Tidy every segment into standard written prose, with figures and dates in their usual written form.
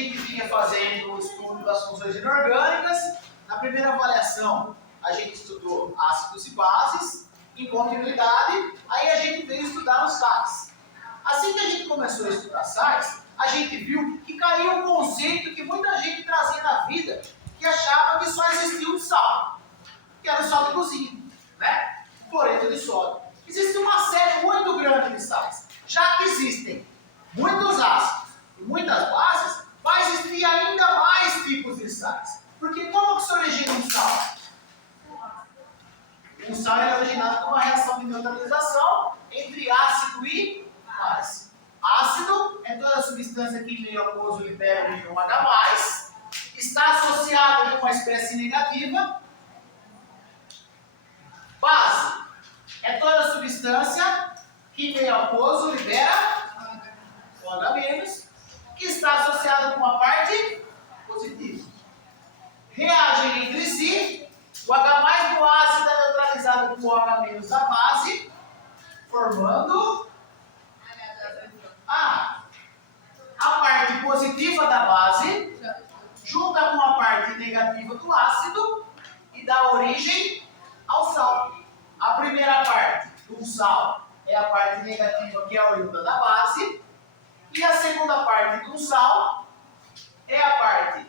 gente vinha fazendo o estudo das funções inorgânicas. Na primeira avaliação, a gente estudou ácidos e bases em continuidade, aí a gente veio estudar os sais. Assim que a gente começou a estudar sais, a gente viu que caiu um conceito que muita gente trazia na vida, que achava que só existia um sal, que era o sal de cozinha, né? O cloreto de sódio. Existe uma série muito grande de sais. Já que existem muitos ácidos e muitas bases, vai existir ainda mais tipos de sais. Porque como que se origina um sal? Um sal é originado por uma reação de neutralização entre ácido e base. Ácido é toda substância que em meio aquoso libera o íon H+, está associado com uma espécie negativa. Base é toda substância que em meio aquoso libera o H-, que está associado com uma parte positiva. Reagem entre si, o H+ do ácido é neutralizado com o H- da base, formando a parte positiva da base, junta com a parte negativa do ácido e dá origem ao sal. A primeira parte do sal é a parte negativa, que é oriunda da base, e a segunda parte do sal é a parte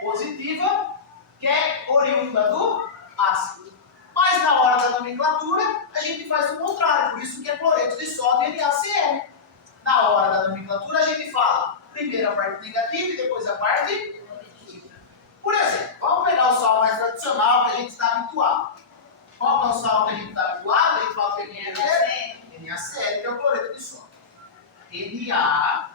positiva, que é oriunda do ácido. Mas na hora da nomenclatura, a gente faz o contrário, por isso que é cloreto de sódio e NaCl. Na hora da nomenclatura, a gente fala primeiro a parte negativa e depois a parte positiva. Por exemplo, vamos pegar o sal mais tradicional que a gente está habituado. Qual que é o sal que a gente está habituado? A gente fala que é NaCl, que é o cloreto de sódio. NaCl.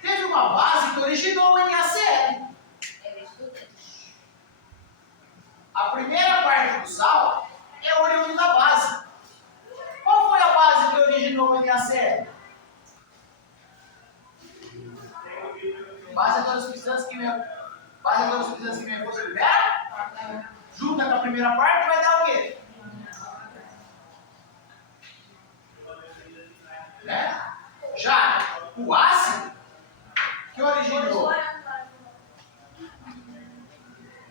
Teve uma base que originou o NaCl. A primeira parte do sal é oriundo da base. Qual foi a base que originou o NaCl? Base é toda substância que vem você libera, junta com a primeira parte, vai dar o quê? Né? Já o ácido que originou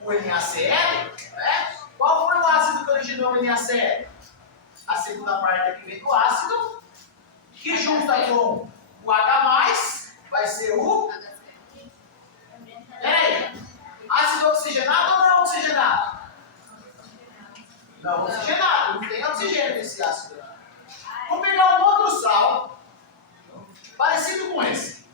o NaCl, né? Qual foi o ácido que originou o NaCl? A segunda parte aqui vem do ácido, que junta com o H+, vai ser o... Peraí, ácido oxigenado ou não oxigenado? Não oxigenado, não tem oxigênio nesse ácido. Vou pegar um outro sal, parecido com esse.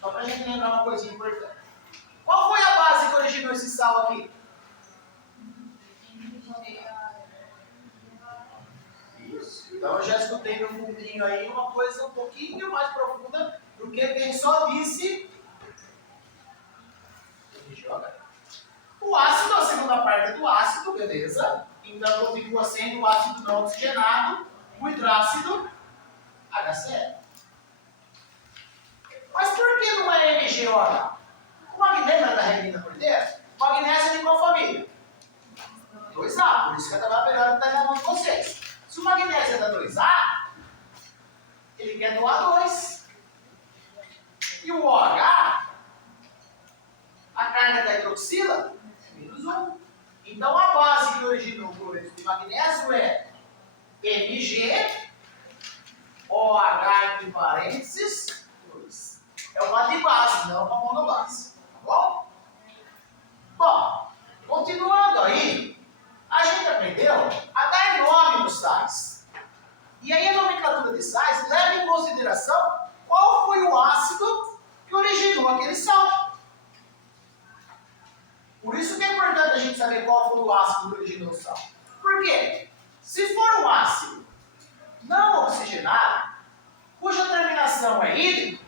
Só para a gente lembrar uma coisinha importante. Qual foi a base que originou esse sal aqui? Isso. Então eu já escutei no fundinho aí uma coisa um pouquinho mais profunda do que quem só disse. O ácido, a segunda parte do ácido, beleza? Então continua sendo o ácido não oxigenado, o hidrácido HCl. Mas por que não é MgOH? O magnésio da Regina Cordeiro, magnésio é de qual família? 2A, por isso que a tabela periódica está na mão de vocês. Se o magnésio é da 2A, ele quer doar 2. E o OH, a carga da hidroxila, é menos 1. Então a base que originou o cloreto de magnésio é Mg, OH entre parênteses, 2. É uma de base, não uma monobase. Tá bom? Bom, continuando aí, a gente aprendeu a dar nome nos sais. E aí a nomenclatura de sais leva em consideração qual foi o ácido que originou aquele sal. Por isso que é importante a gente saber qual foi o ácido que originou o sal. Por quê? Se for um ácido não oxigenado, cuja terminação é hídrico,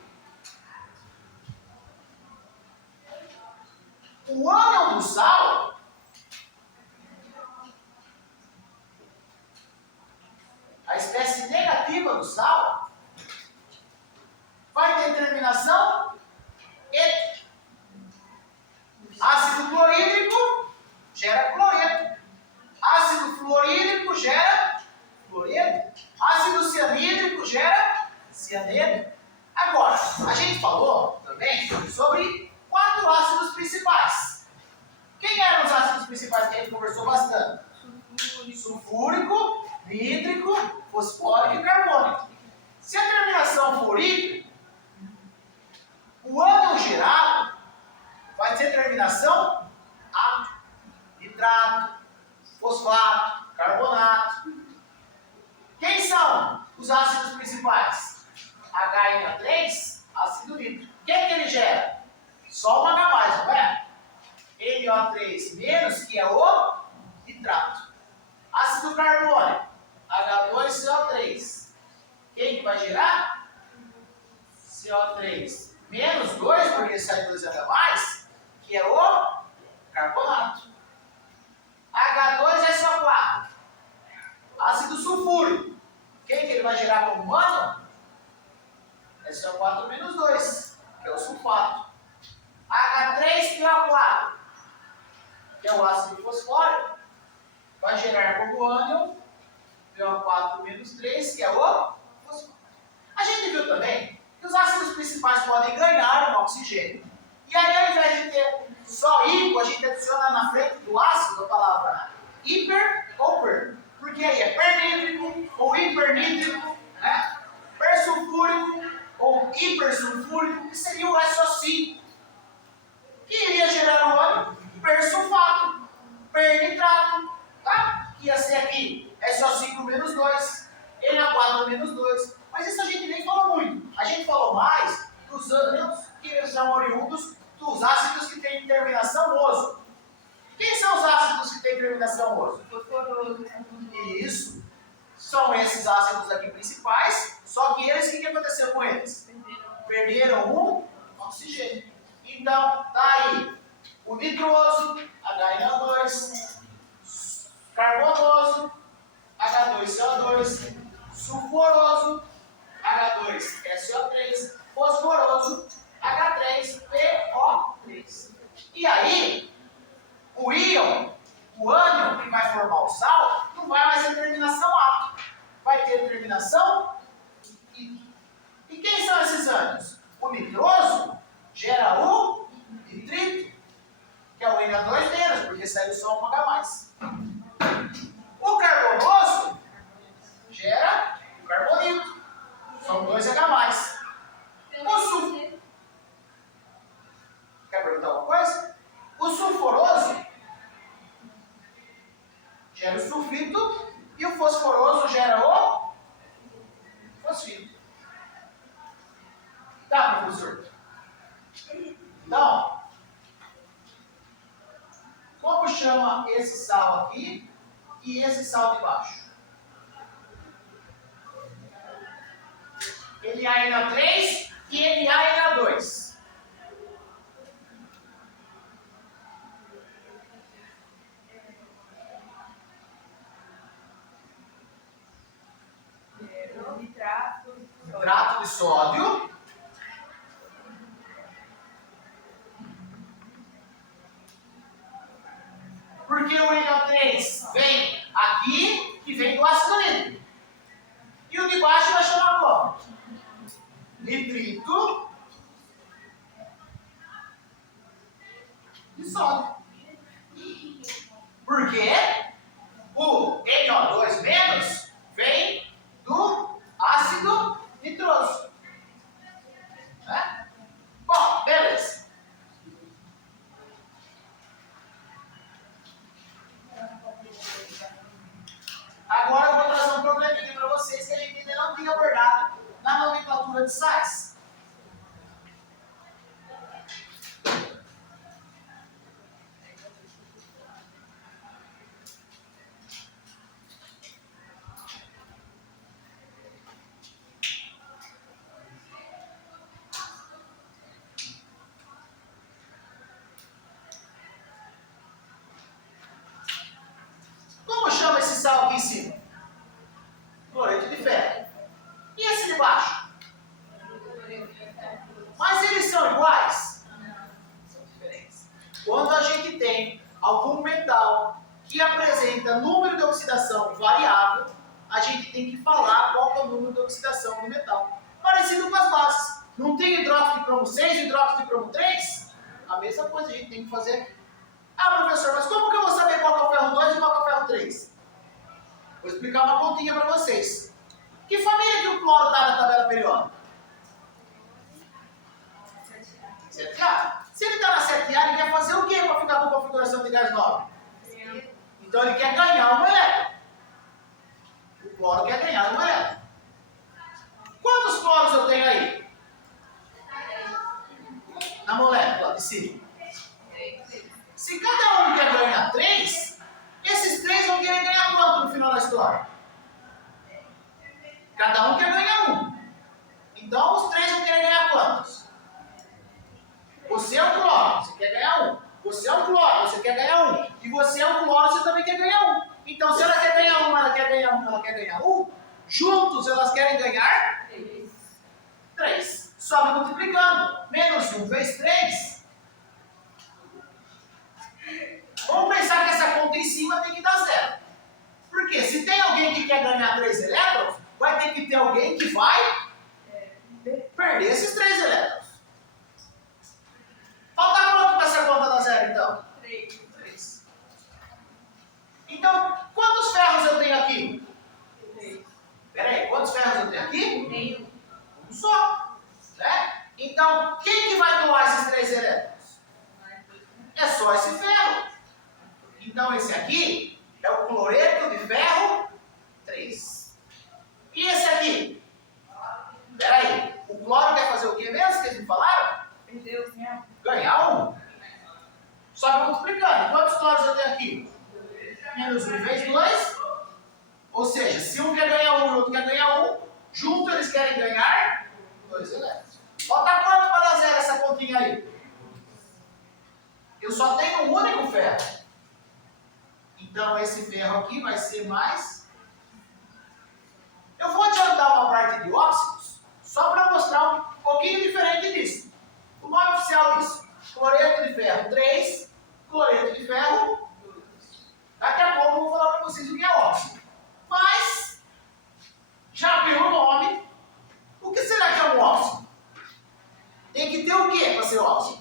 o ânion do sal a espécie negativa do sal vai ter terminação et. Ácido clorídrico gera cloreto. Ácido nítrico, fosfórico e carbônico. Se a terminação for hídrico, o ânion gerado vai ser terminação ácido, nitrato, fosfato, carbonato. Quem são os ácidos principais? HNO3, ácido nítrico. O que ele gera? Só um H+, não é? NO3 menos, que é o nitrato. Ácido carbônico, H2CO3. Quem que vai gerar? CO3 menos 2, porque sai 2H+, que é o carbonato. H2SO4. Ácido sulfúrico. Quem que ele vai gerar como ânion? SO4 menos 2, que é o sulfato. H3PO4, que é o ácido fosfórico, vai gerar como ânion PO4 menos 3, que é o fosfato. A gente viu também que os ácidos principais podem ganhar no oxigênio. E aí, ao invés de ter só hipo, a gente adiciona na frente do ácido a palavra hiper ou per. Porque aí é pernítrico ou hipernítrico, né? Persulfúrico ou hipersulfúrico, que seria o SO5, que iria gerar o ânion persulfato, pernitrato, tá? Que ia ser aqui SO5 menos 2, Na4 menos 2. Mas isso a gente nem falou muito. A gente falou mais dos ânions que são oriundos dos ácidos que têm terminação oso. Quem são os ácidos que têm terminação oso? Isso. São esses ácidos aqui principais, só que eles, o que aconteceu com eles? Perderam o oxigênio. Então, tá aí o nitroso, HNO2, carbonoso, H2CO2, sulfuroso, H2SO3, fosforoso, H3PO3. E aí, o íon, o ânion que vai formar o sal, não vai mais ter terminação A, vai ter terminação I. E quem são esses ânions? O nitroso gera o nitrito, que é o Na2 menos, porque saiu só um H+. O carbonoso gera o carbonito, são 2 H+. O sulfuro. Quer perguntar alguma coisa? O sulfuroso gera o sulfito e o fosforoso gera o fosfito. Tá, professor? Então, como chama esse sal aqui e esse sal de baixo? NaNO3 e NaNO2. Nitrato de sódio. Porque o NO3 vem aqui e vem do ácido nítrico. E o de baixo vai chamar como? Nitrito de sódio. Porque o NO2 menos vem do ácido nitroso. Né? Bom, beleza. Agora eu vou trazer um probleminha para vocês que a gente ainda não tinha abordado na nomenclatura de sais. Como chama esse sal aqui em cima? Cloreto de ferro. E esse de baixo? Mas eles são iguais? São diferentes. Quando a gente tem algum metal que apresenta número de oxidação variável, a gente tem que falar qual é o número de oxidação do metal. Parecido com as bases. Não tem hidróxido de cromo 6 e hidróxido de cromo 3? A mesma coisa a gente tem que fazer aqui. Ah, professor, mas como que eu vou saber qual é o ferro 2 e qual é o ferro 3? Vou explicar uma continha para vocês. Que família que o cloro está na tabela periódica? 7A. Se ele está na 7A, ele quer fazer o quê para ficar com configuração de gás nobre? Então ele quer ganhar um elétron. O cloro quer ganhar um elétron. Quantos cloros eu tenho aí? Na molécula de cima. Se cada um quer ganhar 3, esses 3 vão querer ganhar quanto no final da história? Cada um quer ganhar 1. Então os 3 vão querer ganhar quantos? Você é o cloro, você quer ganhar 1. Você é o cloro, você quer ganhar 1. E você é o cloro, você também quer ganhar 1. Então se ela quer ganhar 1, ela quer ganhar 1, ela quer ganhar 1, juntos elas querem ganhar 3. Sobe multiplicando. Menos 1 vezes 3. Vamos pensar que essa conta em cima tem que dar 0. Porque se tem alguém que quer ganhar 3 elétrons, vai ter que ter alguém que vai perder esses 3 elétrons. Falta quanto para essa conta dar 0, então? 3. Então, quantos ferros eu tenho aqui? 3. Peraí, quantos ferros eu tenho aqui? Nenhum. Um só. Né? Então, quem que vai doar esses 3 elétrons? É só esse ferro. Então, esse aqui é o cloreto de ferro 3. E esse aqui? Peraí, o cloro quer fazer o que mesmo que eles me falaram? Perdeu, né? Ganhar 1. Só que multiplicando. Quantos cloros eu tenho aqui? Menos 1 vezes 2. Ou seja, se um quer ganhar 1 e o outro quer ganhar 1, junto eles querem ganhar 2 elétrons. Falta quanto para dar 0 essa continha aí? Eu só tenho um único ferro. Então esse ferro aqui vai ser mais. Eu vou adiantar uma parte de óxidos, só para mostrar um pouquinho diferente disso. O nome oficial disso: cloreto de ferro 3, cloreto de ferro 2. Daqui a pouco eu vou falar para vocês o que é óxido. Mas, já pelo nome, o que será que é um óxido? Tem que ter o que para ser óxido?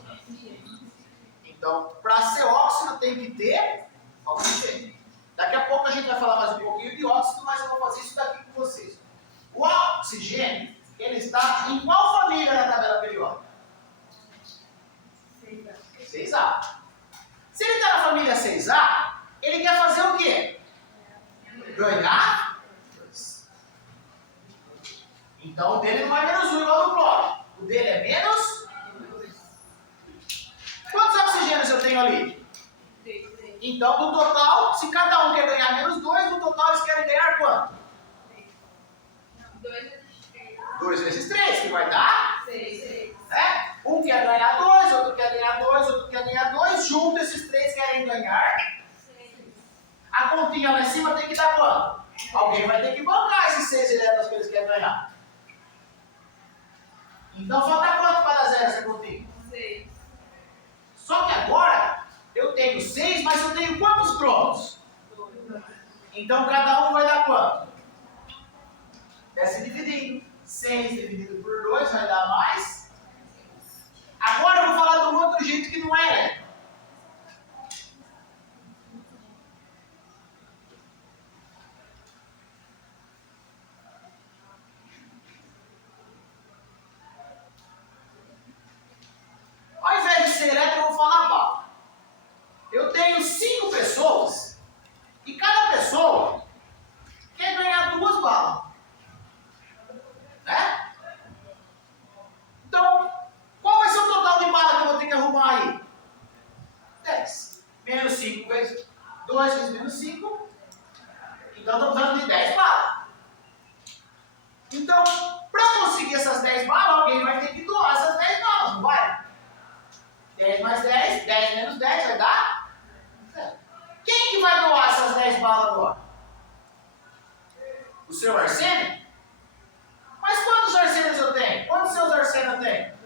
Então, para ser óxido tem que ter oxigênio. Daqui a pouco a gente vai falar mais um pouquinho de óxido, mas eu vou fazer isso daqui com vocês. O oxigênio, ele está em qual família na tabela periódica? 6A. Se ele está na família 6A, ele quer fazer o quê? Ganhar 2. Então o dele não é menos 1 igual ao do cloro. O dele é menos 2. Quantos oxigênios eu tenho ali? Então, no total, se cada um quer ganhar menos 2, no total eles querem ganhar quanto? 2 vezes 3, que vai dar? 6. Né? Um quer ganhar 2, outro quer ganhar 2, outro quer ganhar 2. Junto, esses 3 querem ganhar. A continha lá em cima tem que dar quanto? Alguém vai ter que bancar esses 6 elétrons que eles querem ganhar. Então, falta quanto para dar 0 essa continha? 6. Só que agora, eu tenho 6, mas eu tenho quantos cromos? 2. Então, cada um vai dar quanto? Desce dividindo. 6 dividido por 2 vai dar mais. Agora eu vou falar de um outro jeito que não é elétron. Ao invés de ser elétron, eu vou falar bala. Eu tenho 5 pessoas e cada pessoa quer ganhar 2 balas. Né? Então, qual vai ser o total de bala que eu vou ter que arrumar aí? 10. Menos 5 vezes 2 vezes menos 5. Então, estamos falando de 10 balas. Então, para conseguir essas 10 balas, alguém vai ter que doar essas 10 balas, não vai? 10 mais 10, 10 menos 10 vai dar? 0. Quem que vai doar essas 10 balas agora? O seu Arsênio? Mas quantos arsênios eu tenho? Quantos seus arsênios eu tenho?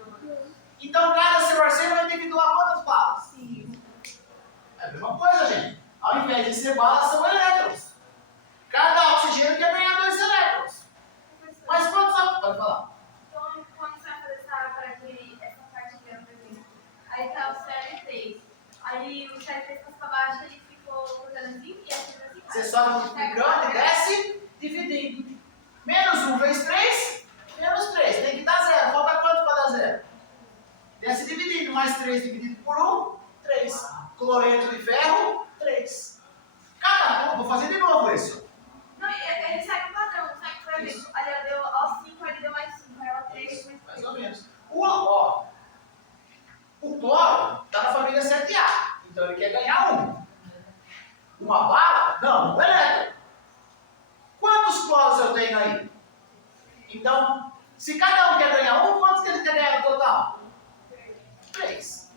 Então cada seu arsênio vai ter que doar quantas balas? 5. É a mesma coisa, gente. Ao invés de ser balas, são elétrons. Cada oxigênio quer ganhar 2 elétrons. Mas quantos... Pode falar. Então, quando você vai fazer essa parte aqui, por exemplo, aí tá o CL3. Aí o CL3 passou pra baixo, ele ficou cortando assim, e aqui pra cima. Você sobe multiplicando e desce dividindo. Menos 1 vezes 3, menos 3. Tem que dar 0. Falta quanto para dar 0? Desce dividindo. Mais 3 dividido por 1, 3. Cloreto de ferro, 3. Vou fazer de novo isso. Não, ele segue o padrão. Segue, por exemplo, ali ela deu ó, 5, ele deu mais 5. Aí ela 3, mais 3. Mais ou menos. O cloro está na família 7A. Então ele quer ganhar 1. Uma bala? Não, um elétron. Quantos cloros eu tenho aí? Então, se cada um quer ganhar 1, quantos que ele quer ganhar no total? 3.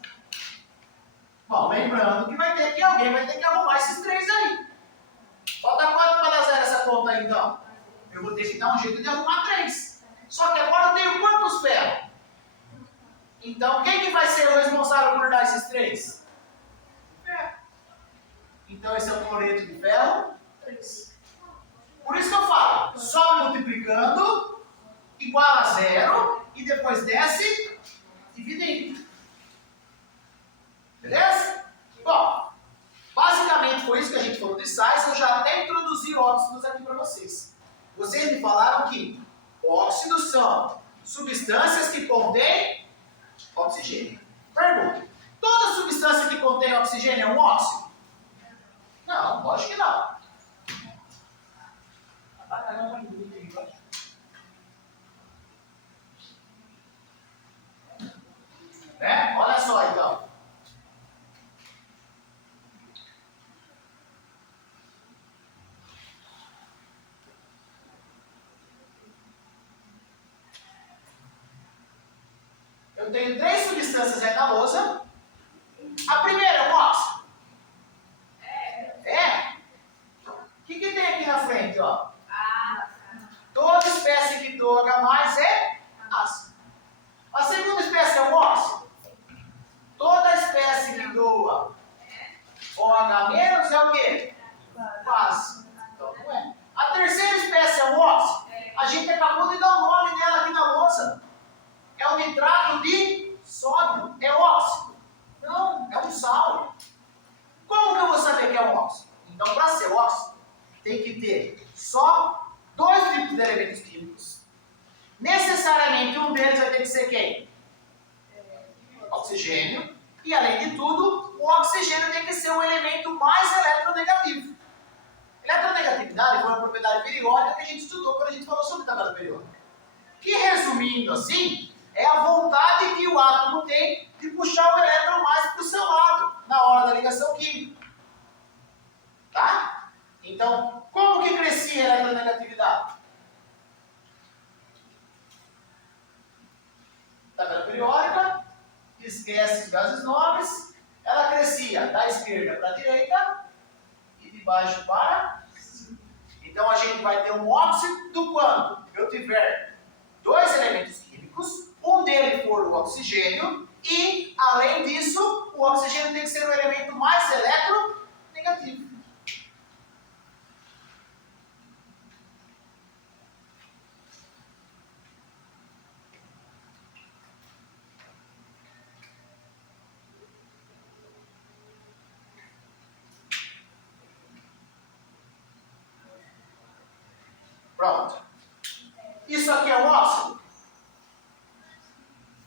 Bom, lembrando que alguém vai ter que arrumar esses 3 aí. Falta quanto para dar 0 essa conta aí, então? Eu vou ter que dar um jeito de arrumar 3. Só que agora eu tenho quantos ferros? Então, quem que vai ser o responsável por dar esses 3? Ferro. Então, esse é o cloreto de ferro, 3. Por isso que eu falo, sobe multiplicando, igual a 0, e depois desce, dividindo. Beleza? Bom, basicamente foi isso que a gente falou de sais. Eu já até introduzi óxidos aqui para vocês. Vocês me falaram que óxidos são substâncias que contêm oxigênio. Pergunta: toda substância que contém oxigênio é um óxido? Não, lógico que não. Né? Olha só então. Eu tenho 3 substâncias aí na lousa. A primeira é um óxido. É? O que tem aqui na frente, ó? Toda espécie que doa H+ é ácido. A segunda espécie é um óxido. Toda espécie que doa OH- é o quê? Base. Então não é. A terceira espécie é um óxido. A gente acabou de dar o nome dela aqui na lousa. É o nitrato de sódio. É óxido. Não, é um sal. Como que eu vou saber que é um óxido? Então, para ser óxido, tem que ter só 2 tipos de elementos químicos. Necessariamente um deles vai ter que ser quem? Oxigênio. E além de tudo, o oxigênio tem que ser o elemento mais eletronegativo. Eletronegatividade foi uma propriedade periódica que a gente estudou quando a gente falou sobre tabela periódica. Que, resumindo assim, é a vontade que o átomo tem de puxar o elétron mais para o seu lado na hora da ligação química. Tá? Então, como que crescia a eletronegatividade? Tabela periódica, esquece os gases nobres, ela crescia da esquerda para a direita e de baixo para cima. Então a gente vai ter um óxido quando eu tiver 2 elementos químicos, um deles for o oxigênio, e além disso, o oxigênio tem que ser o elemento mais eletronegativo. Pronto. Isso aqui é um óxido.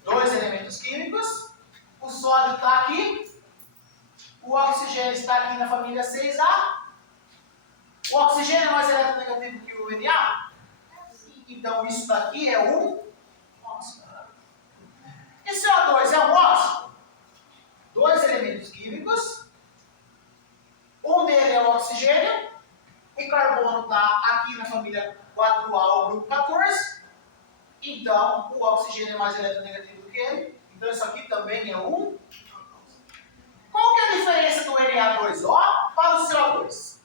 2 elementos químicos. O sódio está aqui. O oxigênio está aqui na família 6A. O oxigênio é mais eletronegativo que o Na? Então isso daqui é um óxido. E CO2 é um óxido? 2 elementos químicos. Um deles é o oxigênio. O carbono está aqui na família 4A, o grupo 14. Então, o oxigênio é mais eletronegativo do que ele. Então, isso aqui também é um. Qual que é a diferença do Na2O para o CO2?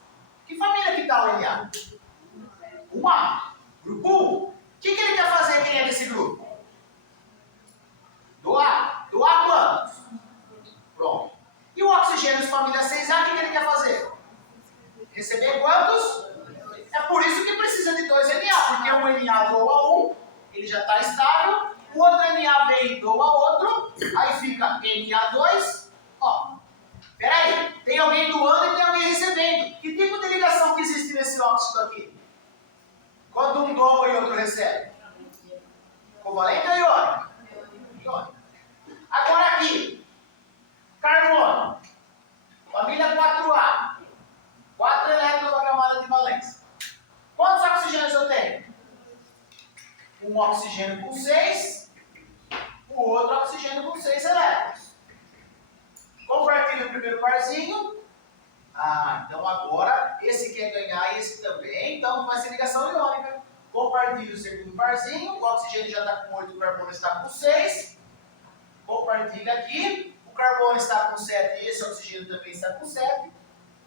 Que família que está o Na? 1A. Grupo 1. O que ele quer fazer, quem é desse grupo? Doar. Doar quantos? Pronto. E o oxigênio, família 6A, o que ele quer fazer? Receber quantos? É por isso que precisa de 2 Na, porque um Na doa 1, ele já está estável, o outro Na vem e doa outro, aí fica Na2, ó. Peraí, tem alguém doando e tem alguém recebendo. Que tipo de ligação que esse óxido aqui? Quando um doa e outro recebe? Covalente ou iônico? Iônico. Agora aqui, carbono, família 4A, 4 elétrons na camada de valência. Quantos oxigênios eu tenho? Um oxigênio com 6, o outro oxigênio com 6 elétrons. Compartilho o primeiro parzinho. Então agora esse quer ganhar e esse também, então vai ser ligação iônica. Compartilho o segundo parzinho, o oxigênio já está com 8, o carbono está com 6. Compartilha aqui, o carbono está com 7 e esse oxigênio também está com 7.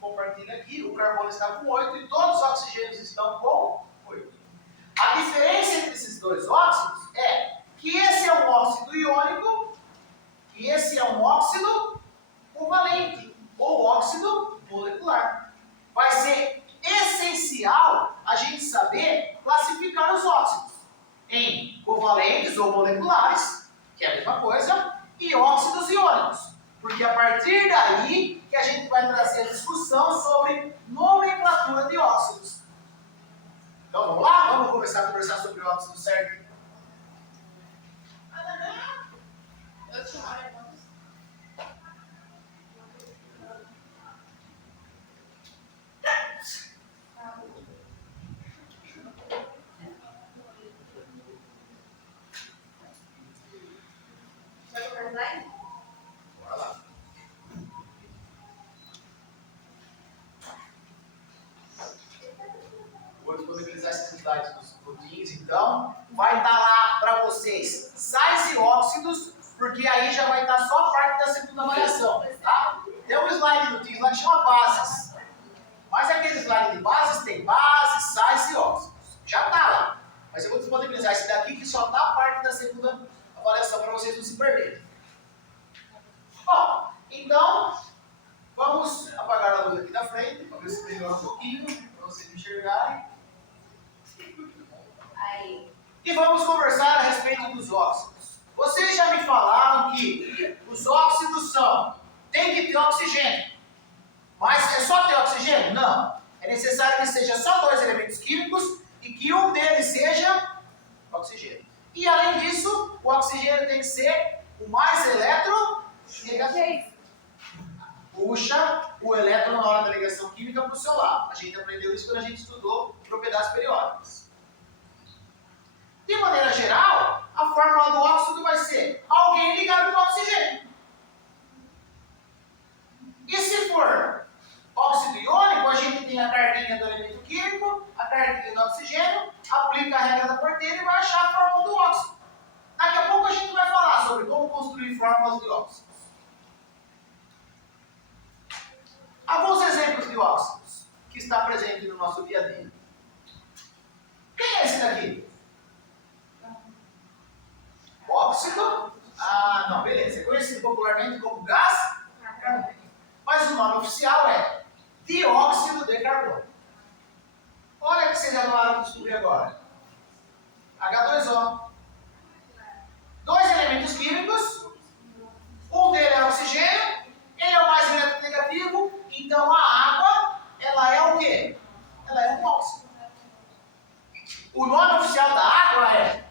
Compartilha aqui, o carbono está com 8 e todos os oxigênios estão com 8. A diferença entre esses dois óxidos é que esse é um óxido iônico e esse é um óxido covalente ou óxido molecular. Vai ser essencial a gente saber classificar os óxidos em covalentes ou moleculares, que é a mesma coisa, e óxidos iônicos. Porque a partir daí que a gente vai trazer a discussão sobre nomenclatura de óxidos. Então vamos lá? Vamos começar a conversar sobre óxidos certo? Bora lá. Vou disponibilizar esses slides no Teams, então. Vai estar lá para vocês sais e óxidos, porque aí já vai estar só a parte da segunda avaliação, tá? Tem um slide no Teams lá que chama bases. Mas aquele slide de bases tem bases, sais e óxidos. Já está lá. Mas eu vou disponibilizar esse daqui que só está a parte da segunda avaliação para vocês não se perderem. Bom, então, vamos apagar a luz aqui da frente, para ver se melhora um pouquinho, para vocês enxergarem. E vamos conversar a respeito dos óxidos. Vocês já me falaram que os óxidos tem que ter oxigênio. Mas é só ter oxigênio? Não. É necessário que seja só 2 elementos químicos e que um deles seja oxigênio. E além disso, o oxigênio tem que ser o mais eletronegativo. Puxa o elétron na hora da ligação química para o seu lado. A gente aprendeu isso quando a gente estudou propriedades periódicas. De maneira geral, a fórmula do óxido vai ser alguém ligado com oxigênio. E se for óxido iônico, a gente tem a carguinha do elemento químico, a carguinha do oxigênio, aplica a regra da porteira e vai achar a fórmula do óxido. Daqui a pouco a gente vai falar sobre como construir fórmulas de óxidos. Alguns exemplos de óxidos que está presente no nosso dia a dia. Quem é esse daqui? Óxido? Não, beleza. É conhecido popularmente como gás carbônico. Mas o nome oficial é dióxido de carbono. Olha o que vocês acabaram de descobrir agora. H2O. 2 elementos químicos. Um deles é oxigênio. Ele é o mais eletronegativo. Então a água, ela é o quê? Ela é um óxido. O nome oficial da água é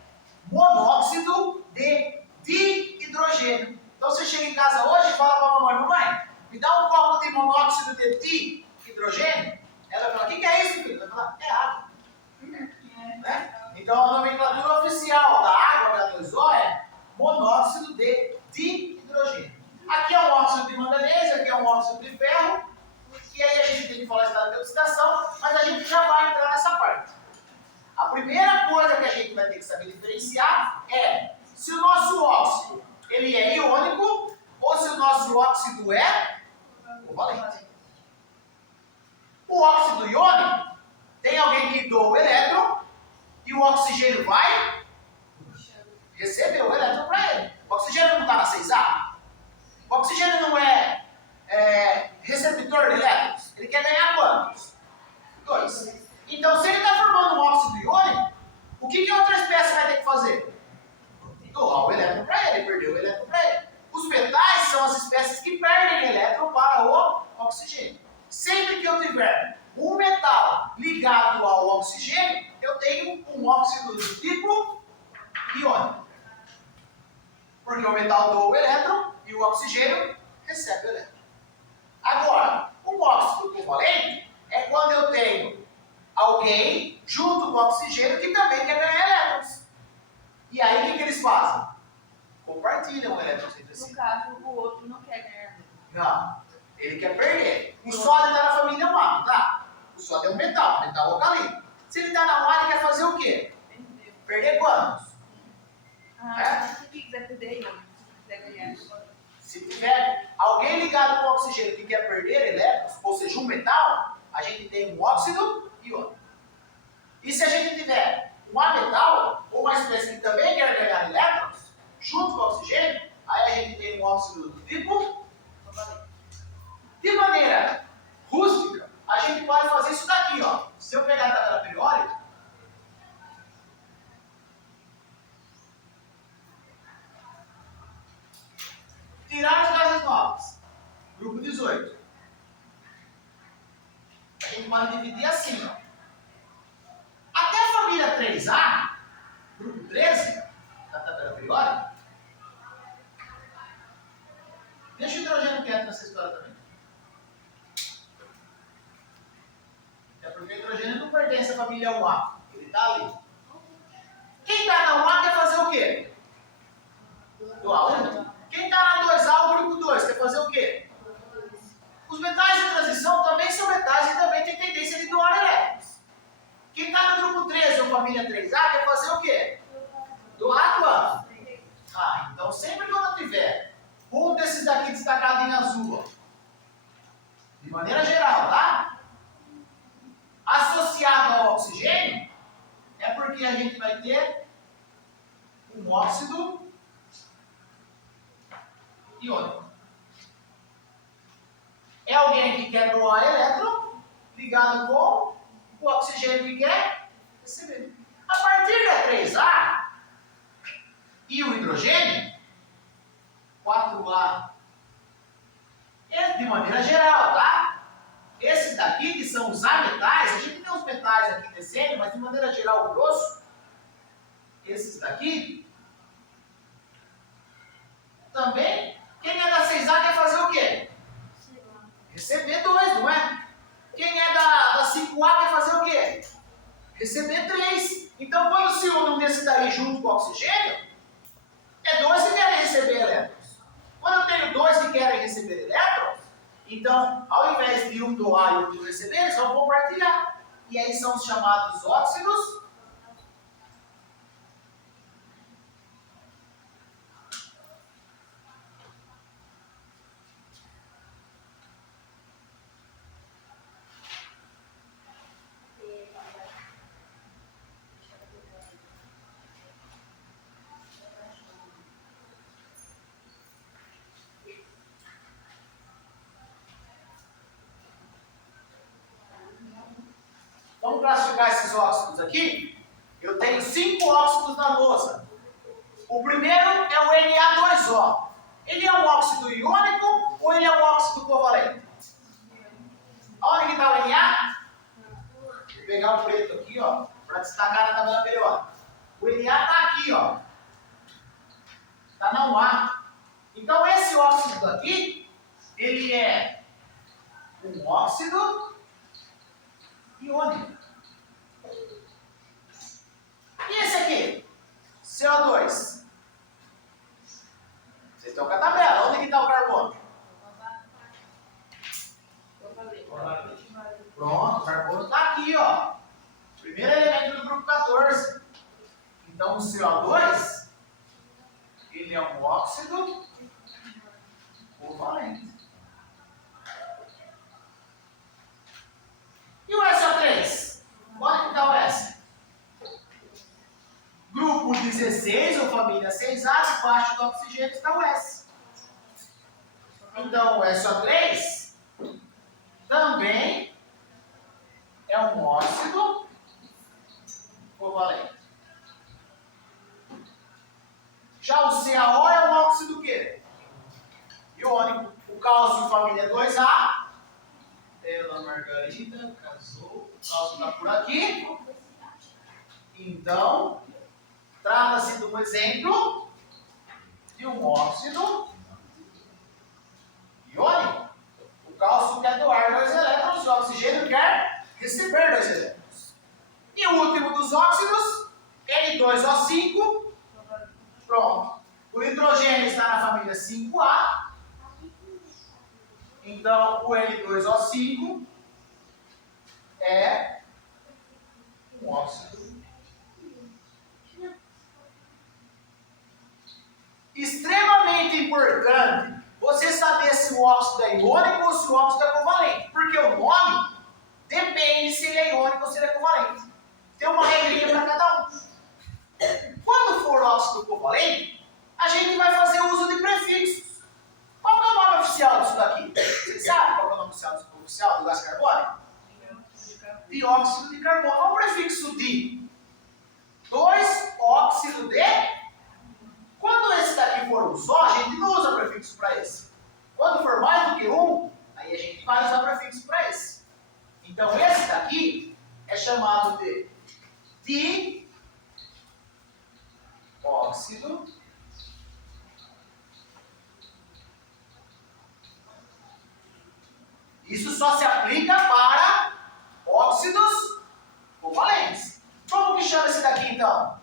monóxido de dihidrogênio. Então você chega em casa hoje e fala para a mamãe, me dá um copo de monóxido de dihidrogênio. Ela vai falar, o que é isso, filho? Ela vai falar, é água. Né? Então a nomenclatura oficial da água H2O é monóxido de dihidrogênio. Aqui é um óxido de manganês, aqui é um óxido de ferro. E aí a gente tem que falar estado de oxidação, mas a gente já vai entrar nessa parte. A primeira coisa que a gente vai ter que saber diferenciar é se o nosso óxido ele é iônico ou se o nosso óxido é covalente. O óxido iônico tem alguém que doa o elétron e o oxigênio vai receber o elétron para ele. O oxigênio não está na 6A? O oxigênio não é receptor de elétrons? Ele quer ganhar quantos? 2. Então, se ele está formando um óxido iônico, o que a outra espécie vai ter que fazer? Doar o elétron para ele, perder o elétron para ele. Os metais são as espécies que perdem elétron para o oxigênio. Sempre que eu tiver um metal ligado ao oxigênio, eu tenho um óxido do tipo iônico. Porque o metal doa o elétron e o oxigênio recebe o elétron. Agora, o óxido covalente é quando eu tenho alguém junto com o oxigênio que também quer ganhar elétrons. E aí o que eles fazem? Compartilham elétrons entre si. No caso, o outro não quer ganhar. Não, ele quer perder. O sódio está na família 1A, tá? O sódio é um metal alcalino. Se ele está na 1A, ele quer fazer o quê? Entendeu? Perder quantos? Se quiser perder, não. Se quiser ganhar. Se tiver alguém ligado com o oxigênio que quer perder elétrons, ou seja, um metal, a gente tem um óxido iônico. E se a gente tiver um ametal, ou uma espécie que também quer ganhar elétrons, junto com o oxigênio, aí a gente tem um óxido do tipo covalente. De maneira rústica, a gente pode fazer isso daqui, ó. Se eu pegar a tabela periódica, tirar os gases nobres, grupo 18. A gente pode dividir assim, ó. Até a família 3A, grupo 13, da tabela periódica, deixa o hidrogênio quieto nessa história também. É porque o hidrogênio não pertence à família 1A, ele está ali. Quem está na 1A quer fazer o quê? Doar 1. Quem está na 2A, o grupo 2, quer fazer o quê? Os metais de transição também são metais e também têm tendência de doar elétrons. Quem está no grupo 13 ou família 3A quer fazer o quê? Doar quanto? Então sempre quando eu tiver um desses daqui destacado em azul, ó, de maneira geral, tá? Associado ao oxigênio, é porque a gente vai ter um óxido iônico. É alguém que quer doar elétron ligado com o oxigênio que quer receber. A partir da 3A e o hidrogênio, 4A, de maneira geral, tá? Esses daqui que são os ametais, a gente tem os metais aqui descendo, mas de maneira geral grosso, esses daqui, também, quem é da 6A quer fazer o quê? Receber 2, não é? Quem é da 5A quer fazer o quê? Receber 3. Então, quando se une um desse daí junto com o oxigênio, é 2 que querem receber elétrons. Quando eu tenho 2 que querem receber elétrons, então, ao invés de um doar e outro receber, eles vão compartilhar. E aí são os chamados óxidos. Vamos classificar esses óxidos aqui? Eu tenho 5 óxidos na lousa. O primeiro é o Na2O. Ele é um óxido iônico ou ele é um óxido covalente? Onde que está o Na? Vou pegar o preto aqui, ó, para destacar na tabela periódica. O Na está aqui, ó. Está na 1A. Então esse óxido daqui, ele é um óxido iônico. E esse aqui? CO2. Vocês estão com a tabela. Onde que está o carbono? Pronto, o carbono está aqui, ó. Primeiro elemento do grupo 14. Então o CO2, ele é um óxido covalente. E o SO3? Onde que está o S? Grupo 16, ou família 6A, debaixo do oxigênio está o S. Então, o SO3 também é um óxido covalente. Já o CaO é um óxido o quê? Iônico. O cálcio, família 2A, pela Dona Margarida casou. O cálcio está por aqui. Então, trata-se de um exemplo de um óxido iônico. O cálcio quer doar 2 elétrons, o oxigênio quer receber 2 elétrons. E o último dos óxidos, N2O5. Pronto. O nitrogênio está na família 5A. Então, o N2O5 é um óxido. Extremamente importante você saber se o óxido é iônico ou se o óxido é covalente. Porque o nome depende se ele é iônico ou se ele é covalente. Tem uma regrinha para cada um. Quando for óxido covalente, a gente vai fazer uso de prefixos. Qual que é o nome oficial disso daqui? Vocês sabem qual que é o nome oficial do gás carbônico? Dióxido de carbono. Qual é o prefixo di? 2-óxido de. Quando esse daqui for um só, a gente não usa prefixo para esse. Quando for mais do que um, aí a gente vai usar prefixo para esse. Então esse daqui é chamado de dióxido Isso só se aplica para óxidos covalentes. Como que chama esse daqui então?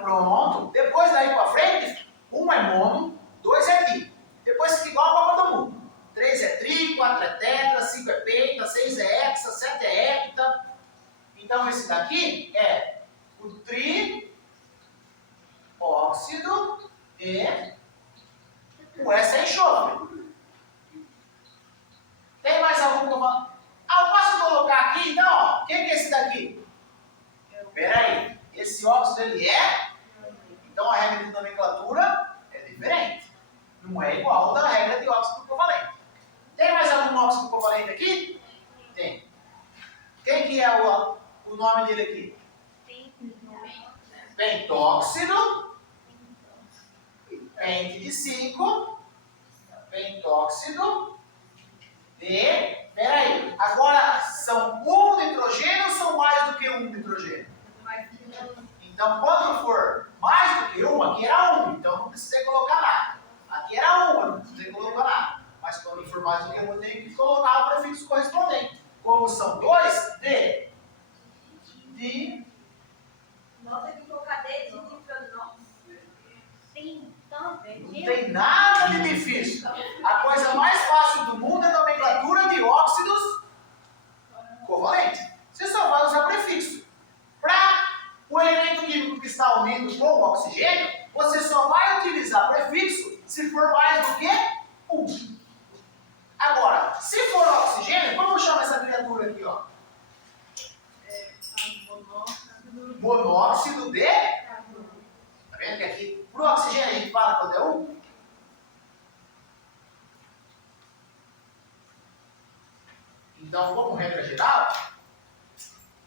Pronto. Depois daí para frente, 1 é mono, 2 é di. Depois fica igual a Copa do Mundo. 3 é tri, 4 é tetra, 5 é penta, 6 é hexa, 7 é hepta. Então esse daqui é o trióxido de. O S é enxofre. Tem mais algum comando? Eu posso colocar aqui então, ó. O que é esse daqui? Espera aí. Esse óxido ele é? Então a regra de nomenclatura é diferente. Não é igual da regra de óxido covalente. Tem mais algum óxido covalente aqui? Tem. Quem que é o nome dele aqui? Pentóxido. Pente de 5. Pentóxido de. Peraí. Agora são um nitrogênio ou são mais do que um nitrogênio? Então, quando for mais do que um, aqui era um, então não precisei colocar nada. Aqui era um, eu não precisei colocar nada. Mas quando for mais do que um, eu tenho que colocar o prefixo correspondente. Como são dois, de. Nossa, tem que colocar D de nitronox. Não tem nada de difícil. A coisa mais fácil do mundo é a nomenclatura de óxidos covalentes. Você só vai usar prefixo. Para o elemento químico que está unindo com o oxigênio, você só vai utilizar prefixo se for mais do que um. Agora, se for oxigênio, como chama essa criatura aqui, ó? Monóxido de. Tá vendo que aqui, para o oxigênio, a gente fala quando é um? Então, como regra geral,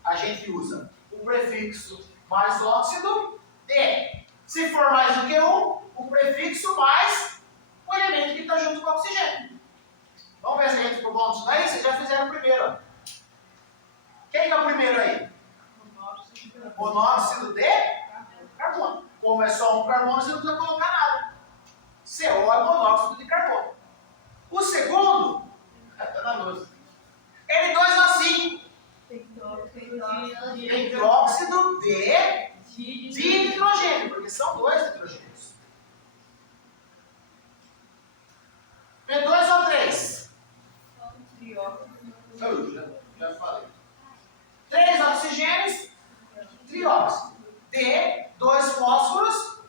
a gente usa o prefixo mais óxido de. Se for mais do que um, o prefixo mais o elemento que está junto com o oxigênio. Vamos ver se a gente ficou bom disso daí? Vocês já fizeram o primeiro. Ó. Quem é o primeiro aí? Monóxido de carbono. Como é só um carbono, você não precisa colocar nada. CO é monóxido de carbono. O segundo, está na luz. N2O5. Hidróxido de nitrogênio, porque são dois nitrogênios. P2O3. Já falei. 3 oxigênios, trióxido. D, 2 fósforos,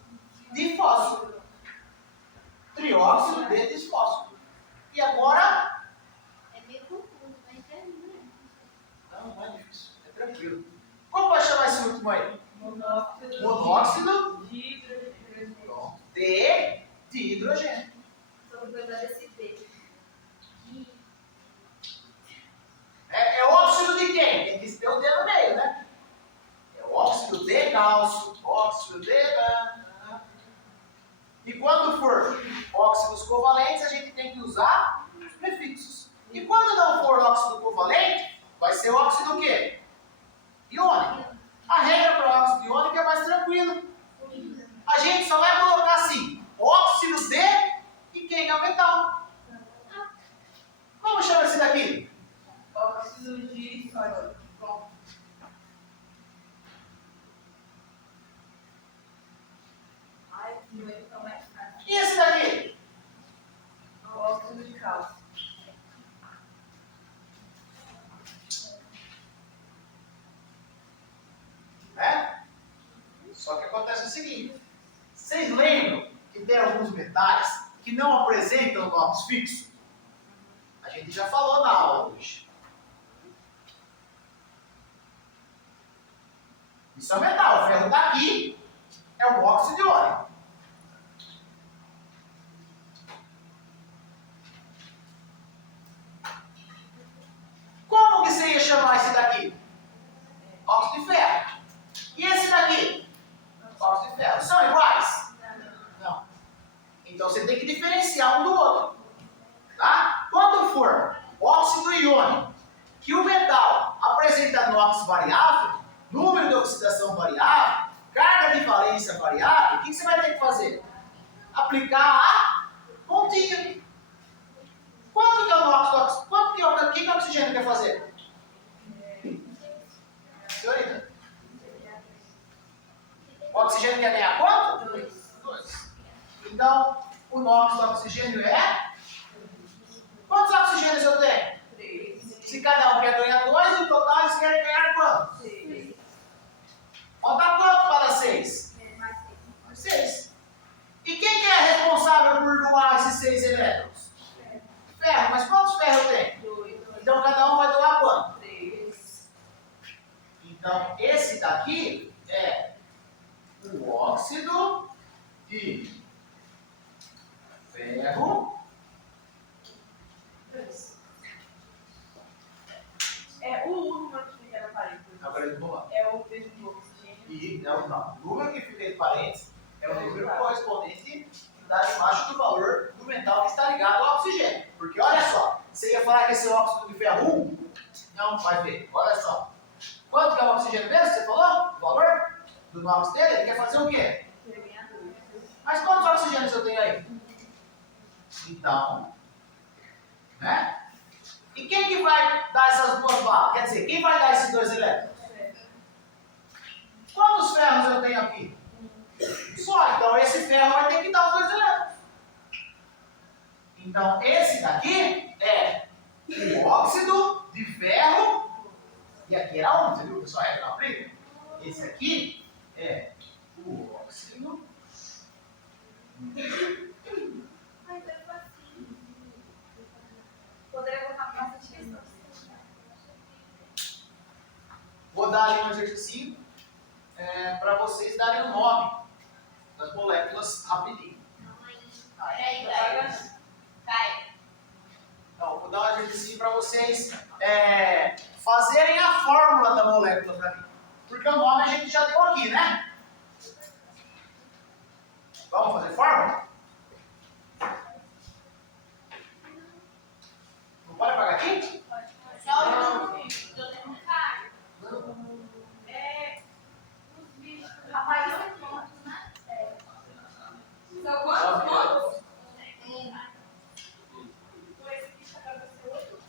difósforo. Trióxido de disfósforo. E agora? É meio confuso, mas entende. Não é difícil. É tranquilo. Como vai chamar esse último aí? Monóxido de hidrogênio. Sobre coisa desse D. É óxido de quem? Tem que ter o D no meio, né? É óxido de cálcio, óxido de. E quando for óxidos covalentes, a gente tem que usar os prefixos. E quando vai ser óxido o quê? Iônico. A regra para óxido iônico é mais tranquila. A gente só vai colocar assim, óxido de e quem é o metal. Como chama esse daqui? Óxido de sódio. Pronto. Ai, que vai ficar mais fácil. E esse daqui? Óxido de cálcio. É? Só que acontece o seguinte. Vocês lembram que tem alguns metais que não apresentam nomes fixos? A gente já falou na aula hoje. Isso é metal. O ferro daqui é o óxido iônico. Como que você ia chamar esse daqui? Óxido de ferro. E esse daqui? Óxido de ferro. São iguais? Não. Então você tem que diferenciar um do outro. Tá? Quando for óxido iônico, que o metal apresenta NOx variável, número de oxidação variável, carga de valência variável, o que você vai ter que fazer? Aplicar a continha. Quanto que é o NOx? Quanto que o oxigênio quer fazer? Senhorita? O oxigênio quer ganhar quanto? 2. Então, o NOx do oxigênio é? Quantos oxigênios eu tenho? 3. Se cada um quer ganhar 2, no total eles querem ganhar quanto? 6. Falta quanto para 6? Mais 6. E quem que é responsável por doar esses 6 elétrons? Ferro. Mas quantos ferros eu tenho? 2. Então cada um vai doar quanto? 3. Então esse daqui é o óxido de ferro. É o número que fica na parede. Agora vamos lá. É o peso do oxigênio. E não. O número que fica entre parênteses é o número correspondente que está embaixo do valor do metal que está ligado ao oxigênio. Porque olha só, você ia falar que esse óxido de ferro 1? Não, vai ver. Olha só. Quanto que é o oxigênio mesmo? Você falou? O valor do NOx dele? Ele quer fazer o quê? Mas quantos oxigênios eu tenho aí? Então, né? E quem que vai dar essas duas balas? Quer dizer, quem vai dar esses 2 elétrons? Quantos ferros eu tenho aqui? Só, então esse ferro vai ter que dar os 2 elétrons. Então esse daqui é o óxido de ferro. E aqui era 1, você viu, pessoal? É na prima. Esse aqui é o óxido. Mas é facinho. Poderia colocar bastante questão. Vou dar ali um exercício para vocês darem o nome das moléculas rapidinho. Peraí. Então, vou dar um exercício para vocês fazerem a fórmula da molécula para mim. Porque o nome a gente já deu aqui, né? Vamos fazer fórmula? Não pode apagar aqui? Rapaz, isso aqui. São quantos pontos? Esse aqui está para você 8.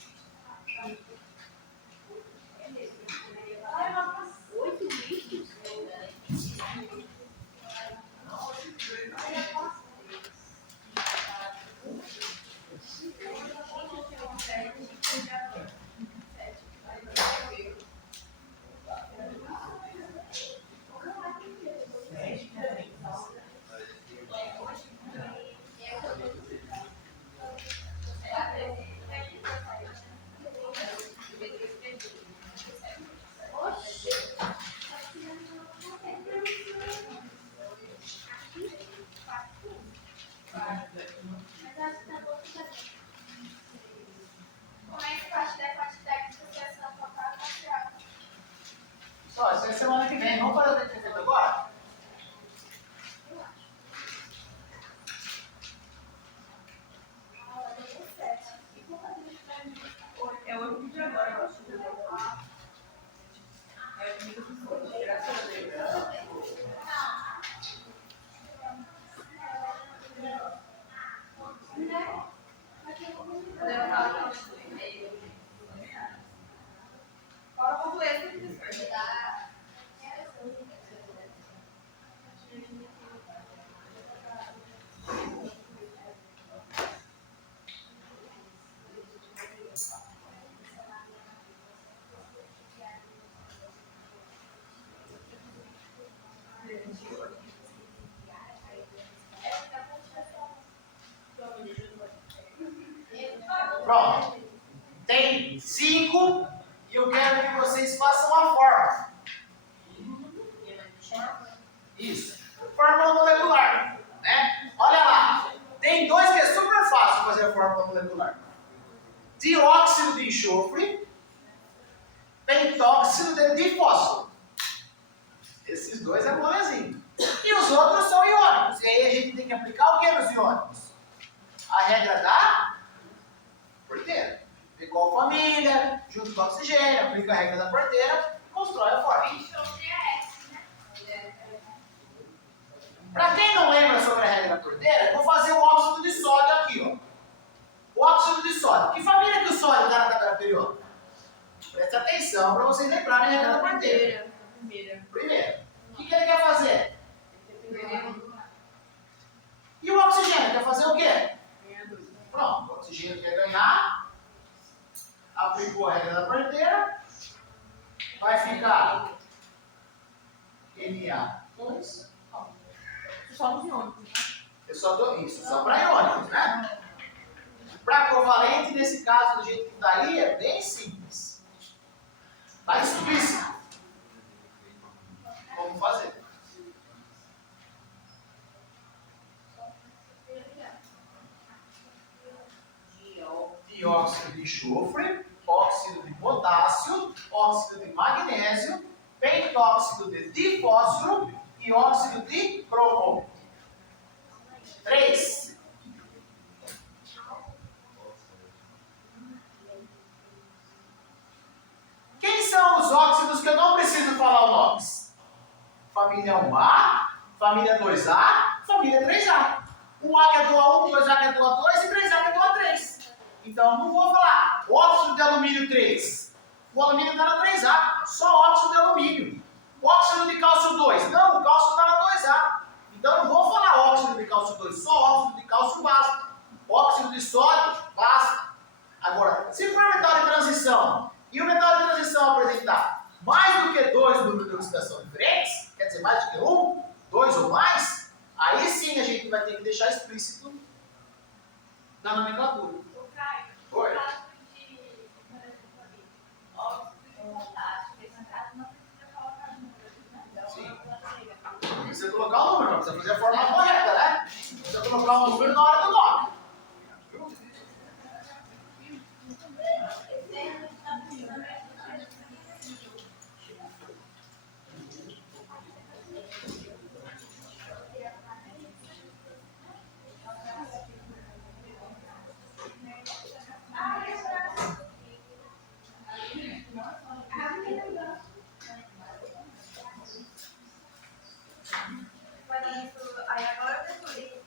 Pronto. Tem 5 e eu quero que vocês façam a forma. Isso. Fórmula molecular. Né? Olha lá. Tem 2 que é super fácil fazer a fórmula molecular. Dióxido de enxofre, pentóxido de difósforo. Esses 2 é molezinho. E os outros são iônicos. E aí a gente tem que aplicar o que nos iônicos? A regra da porteira. Vê qual família, junto com o oxigênio, aplica a regra da porteira e constrói a fórmula. Para quem não lembra sobre a regra da porteira, vou fazer o óxido de sódio aqui, ó. O óxido de sódio. Que família que o sódio está na tabela periódica? Presta atenção para vocês lembrarem a regra da porteira. Primeiro. O que ele quer fazer? E o oxigênio quer fazer o quê? Pronto, o oxigênio quer ganhar. Aplicou a regra da porteira. Vai ficar Na2. Só os iônicos. Eu só dou isso, só para iônicos, né? Para covalente, nesse caso, do jeito que está aí, é bem simples. Está explícito. Como fazer? Dióxido de enxofre, óxido de potássio, óxido de magnésio, pentóxido de difósforo e óxido de cromo. 3. Quem são os óxidos que eu não preciso falar o nome? Família 1A, família 2A, família 3A. 1A que é doa 1, 2A que é doa 2 e 3A que é doa 3. Então, não vou falar óxido de alumínio 3. O alumínio está na 3A, só óxido de alumínio. Óxido de cálcio 2. Não, o cálcio está na 2A. Então, não vou falar óxido de cálcio 2, só óxido de cálcio basta. Óxido de sódio, basta. Agora, se for metal de transição, e o metal de transição apresentar mais do que 2 números de oxidação diferentes, quer dizer, mais do que 1, 2 ou mais, aí sim a gente vai ter que deixar explícito na nomenclatura. Oi? Sim. Precisa colocar o número, precisa fazer a forma correta, né? Precisa colocar o número na hora do nome. Aí agora eu decorei.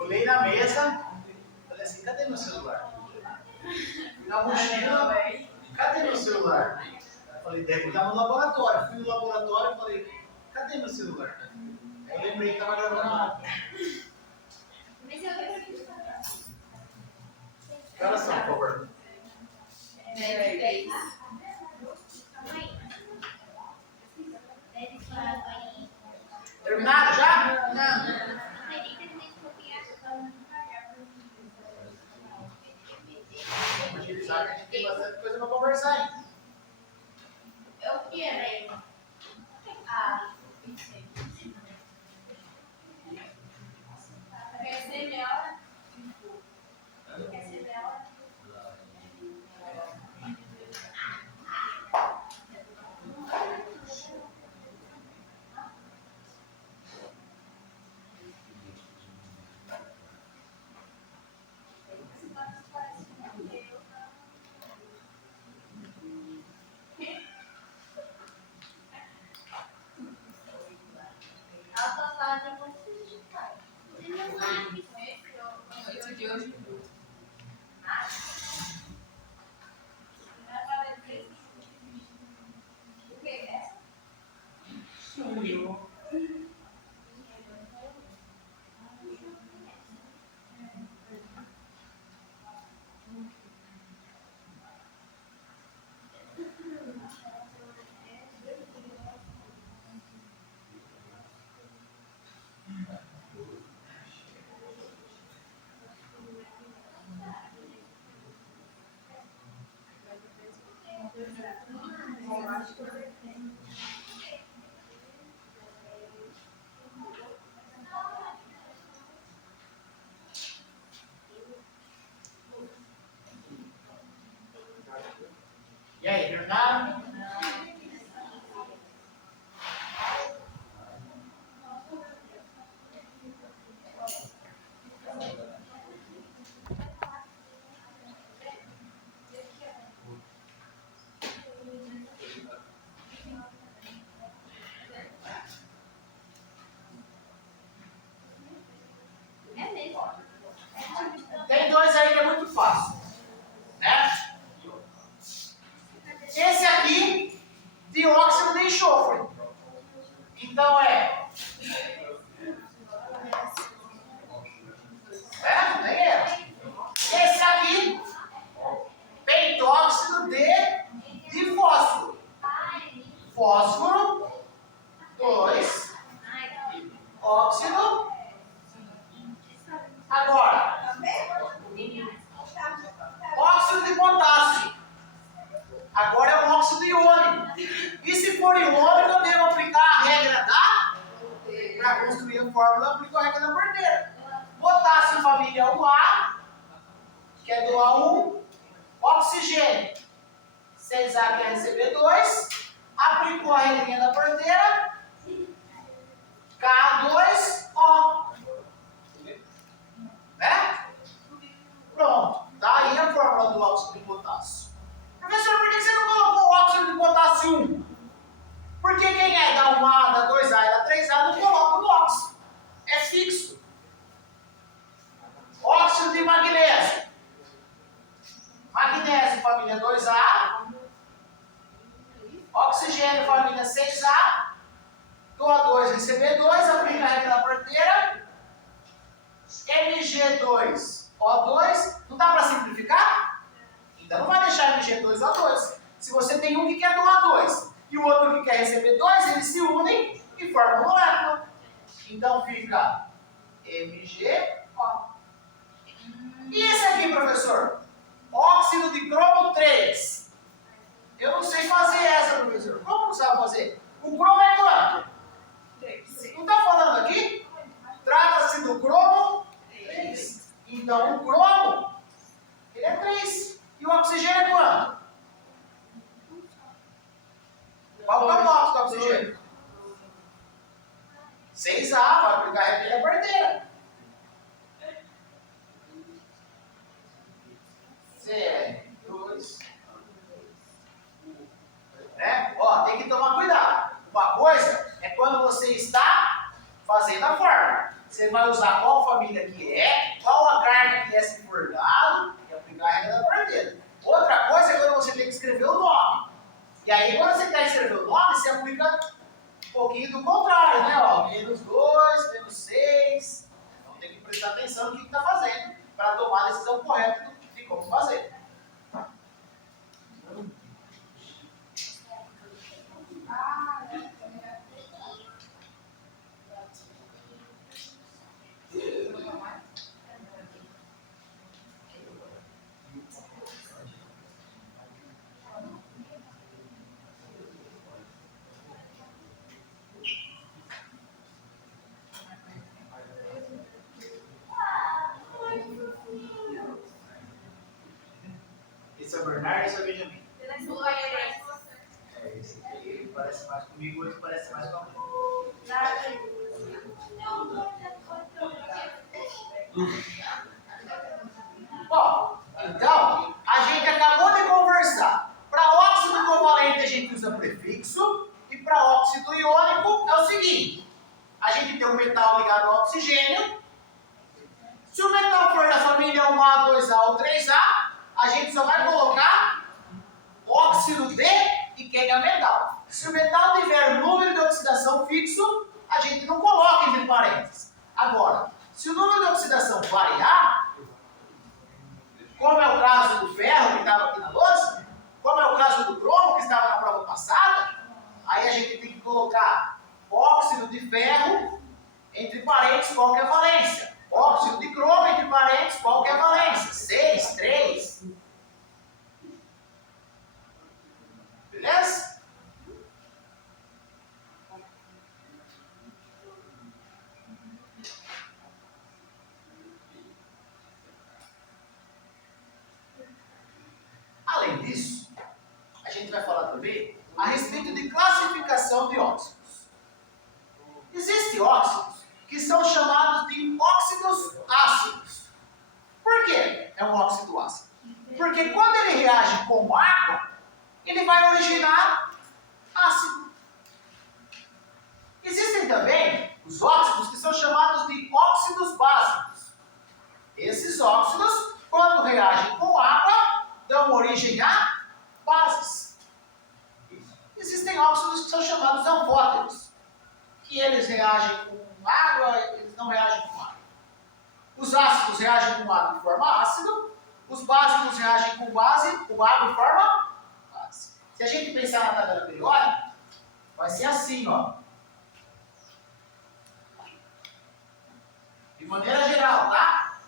Olhei na mesa, falei assim, cadê meu celular? Fui na mochila, cadê meu celular? Falei, deve estar no laboratório. Fui no laboratório e falei, cadê meu celular? Aí eu lembrei que estava gravando a água. Que horas são, por favor? Terminado já? Não. Vamos agilizar que a gente tem bastante coisa para conversar ainda. Eu queria. Ah, pensei. Vai ser melhor. Esse de hoje. O que é essa? Sumiu. E aí, terminaram? É mesmo. Tem dois aí que é muito fácil, né? Esse aqui, dióxido de enxofre. Então nem é. Esse aqui, pentóxido de fósforo. Fósforo, 2, óxido. Agora, óxido de potássio. Agora é o óxido iônico. E se for iônico, eu devo aplicar a regra para construir a fórmula, eu aplico a regra da porteira. Potássio, família, é o A, que é do A1. Oxigênio, 6A, que é Cb2. Aplicou a regrinha da porteira. K2O. Né? Pronto. Daí a fórmula do óxido de potássio. Professor, por que você não colocou o óxido de potássio 1? Porque quem é da 1A, da 2A e da 3A não coloca no óxido. É fixo. Óxido de magnésio. Magnésio, família 2A. Oxigênio, família 6A. O2 e Cb2, aplica a regra da porteira. Mg2O2. Não dá para simplificar? Então não vai deixar Mg2O2. Se você tem um que quer doar 2 e o outro que quer receber 2, eles se unem e formam molécula. Então fica MgO. E esse aqui, professor? Óxido de cromo 3. Eu não sei fazer essa, professor. Como não sabe fazer? O cromo é quanto? 3. Não está falando aqui? Trata-se do cromo 3. Então o cromo, ele é 3. E o oxigênio é quanto? Qual que é o nosso do oxigênio? 6A, vai aplicar a regra da porteira. CR2. Né? Ó, tem que tomar cuidado. Uma coisa é quando você está fazendo a fórmula. Você vai usar qual família que é, qual a carga que é se for dado e aplicar a regra da porteira. Outra coisa é quando você tem que escrever o nome. E aí, quando você quer escrever o nome, você aplica um pouquinho do contrário, né? Ó, -2, -6. Então tem que prestar atenção no que está fazendo para tomar a decisão correta de como fazer. Esse é o Bernardo e esse é o Benjamin. Esse aqui parece mais comigo, outro parece mais com a mãe. Bom, então, a gente acabou de conversar. Para óxido covalente a gente usa prefixo e para óxido iônico é o seguinte: a gente tem um metal ligado ao oxigênio Se o metal for da família 1A, 2A ou 3A, a gente só vai colocar óxido de e quem é metal. Se o metal tiver número de oxidação fixo, a gente não coloca entre parênteses. Agora, se o número de oxidação variar, como é o caso do ferro que estava aqui na lousa, como é o caso do cromo que estava na prova passada, aí a gente tem que colocar óxido de ferro entre parênteses qual que é a valência. Óxido de cromo entre parênteses qual que é a valência. 6, 3. Beleza? Além disso, a gente vai falar também a respeito de classificação de óxidos. Existem óxidos que são chamados de óxidos ácidos. Por que é um óxido ácido? Porque quando ele reage com água, ele vai originar ácido. Existem também os óxidos que são chamados de óxidos básicos. Esses óxidos, quando reagem com água, dão origem a bases. Existem óxidos que são chamados anfóteros, que eles reagem com água, eles não reagem com água. Os ácidos reagem com água e formam ácido, os básicos reagem com água e formam base. Se a gente pensar na tabela periódica, vai ser assim, ó. De maneira geral, tá?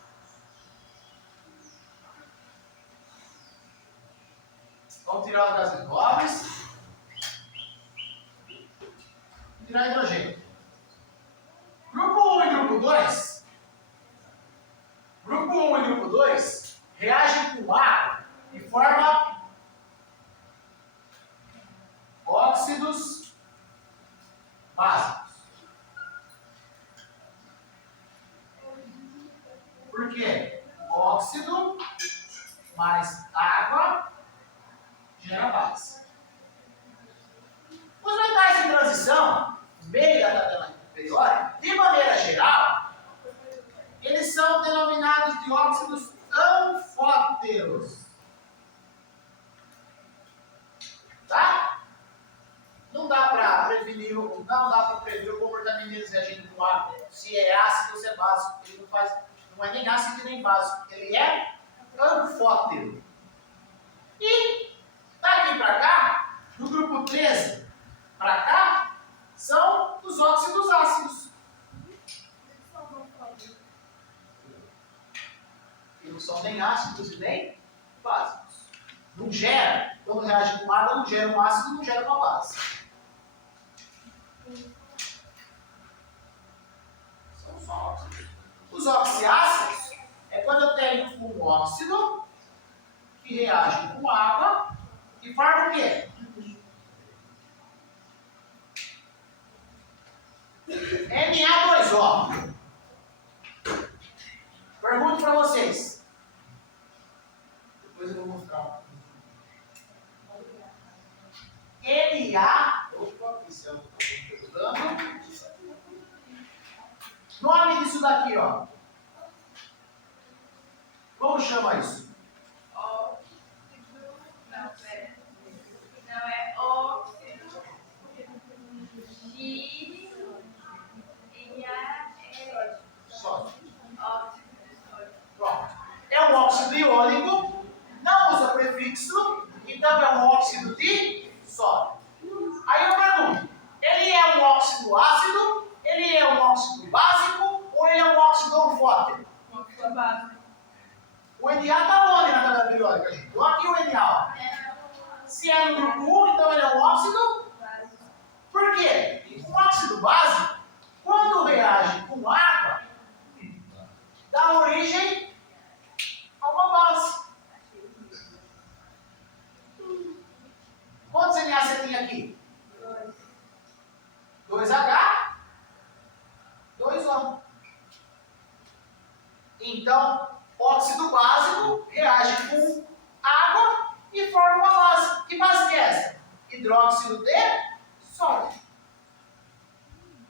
Vamos tirar os gases nobres. Tirar hidrogênio. Grupo 1 e grupo 2. Grupo 1 e grupo 2 reagem com água e formam óxidos básicos. Por quê? Óxido mais água gera base. Os metais em transição, no meio da tabela periódica, de maneira geral, eles são denominados de óxidos anfóteros. Tá? Não dá para prevenir, não dá para prever o comportamento deles reagindo com água. Se é ácido ou se é básico. Ele não é nem ácido nem básico. Ele é anfótero. E daqui para cá, do grupo 13 para cá, são os óxidos ácidos. E não são nem ácidos e nem básicos. Não gera, quando reage com água, não gera um ácido, não gera uma base. São só óxidos. Os oxiácidos é quando eu tenho um óxido que reage com água e forma o quê? Na2O. Pergunto para vocês. Depois eu vou mostrar. Nome disso daqui, ó. Como chama isso? Não é óxido de Sódio. óxido de sódio. Pronto. É um óxido iônico, não usa prefixo, então é um óxido de sódio. Aí eu pergunto, ele é um óxido ácido, ele é um óxido básico ou ele é um óxido anfótero? Óxido básico. O Na está onde na tabela periódica, gente? Então aqui o Na. Se é no grupo 1, então ele é um óxido Básico. Por quê? Um óxido básico, quando reage com água, dá origem a uma base. Quantos Na você tem aqui? 2H, 2O. Então, óxido básico reage com água e forma uma base. Que base que é essa? Hidróxido de sódio.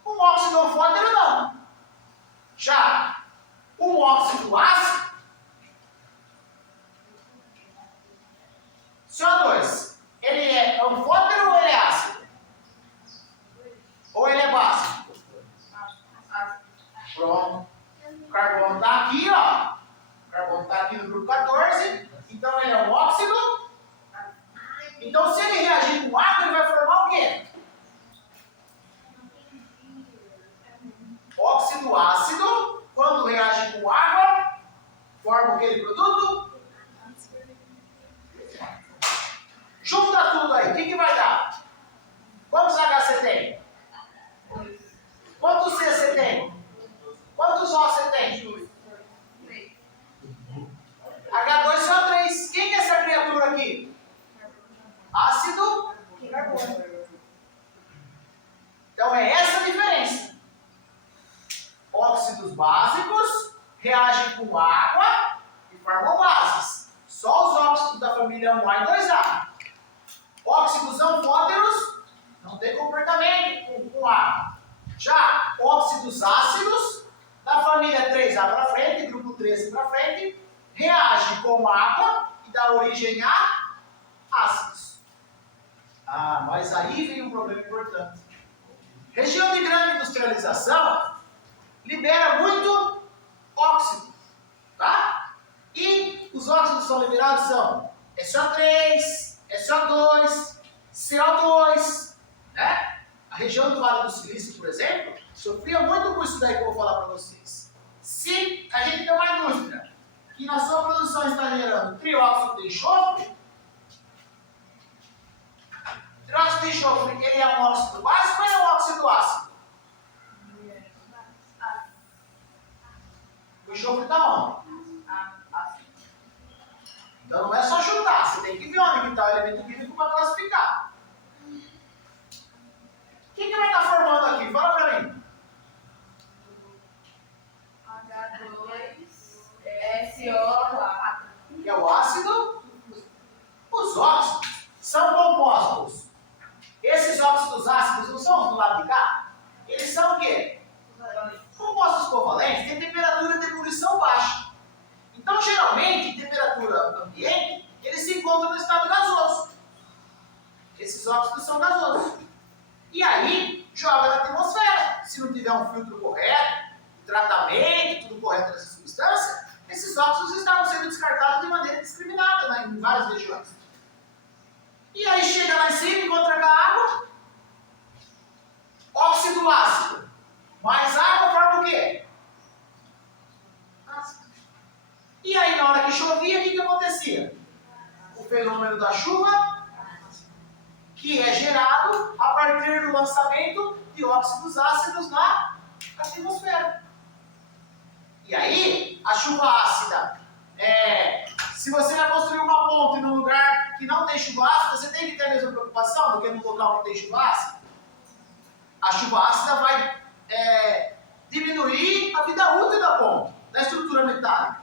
Um óxido anfótero não. Já um óxido Pronto. O carbono está aqui, ó. O carbono está aqui no grupo 14. Então ele é um óxido. Então se ele reagir com água, ele vai formar o quê? Óxido ácido. Quando reage com água, forma aquele produto. Junta tudo aí. O que vai dar? Quantos H você tem? Quantos C você tem? Quantos O você tem? H2 só 3. Quem que é essa criatura aqui? Ácido e carbono. Então é essa a diferença. Óxidos básicos reagem com água e formam bases. Só os óxidos da família 1A e 2A. Óxidos anfóteros não tem comportamento com água. Já óxidos ácidos da família 3A para frente, grupo 13 para frente, reagem com água e dá origem a ácidos. Ah, mas aí vem um problema importante. Região de grande industrialização libera muito óxido, tá? E os óxidos são liberados são SO3, SO2, CO2, né? A região do Vale do Silício, por exemplo, sofria muito com isso daí que eu vou falar para vocês. Se a gente tem uma indústria que na sua produção está gerando trióxido de enxofre, trióxido de enxofre, ele é um óxido básico ou é um óxido ácido? O enxofre está onde? Então não é só chutar, você tem que ver onde está o elemento químico para classificar. O que vai estar formando aqui? Fala para mim. H2, SO4. Que é o ácido. Os óxidos são compostos. Esses óxidos ácidos não são os do lado de cá? Eles são o quê? Compostos covalentes têm temperatura de ebulição baixa. Então, geralmente, em temperatura ambiente, eles se encontram no estado gasoso. Esses óxidos são gasosos. E aí, joga na atmosfera. Se não tiver um filtro correto, tratamento, tudo correto dessa substância, esses óxidos estavam sendo descartados de maneira indiscriminada, né, em várias regiões. E aí chega lá em cima, encontra com a água, óxido ácido. Mais água forma o quê? Ácido. E aí na hora que chovia, o que acontecia? O fenômeno da chuva, que é gerado a partir do lançamento de óxidos ácidos na atmosfera. E aí, a chuva ácida, se você vai construir uma ponte num lugar que não tem chuva ácida, você tem que ter a mesma preocupação do que no local que tem chuva ácida. A chuva ácida vai diminuir a vida útil da ponte, da estrutura metálica.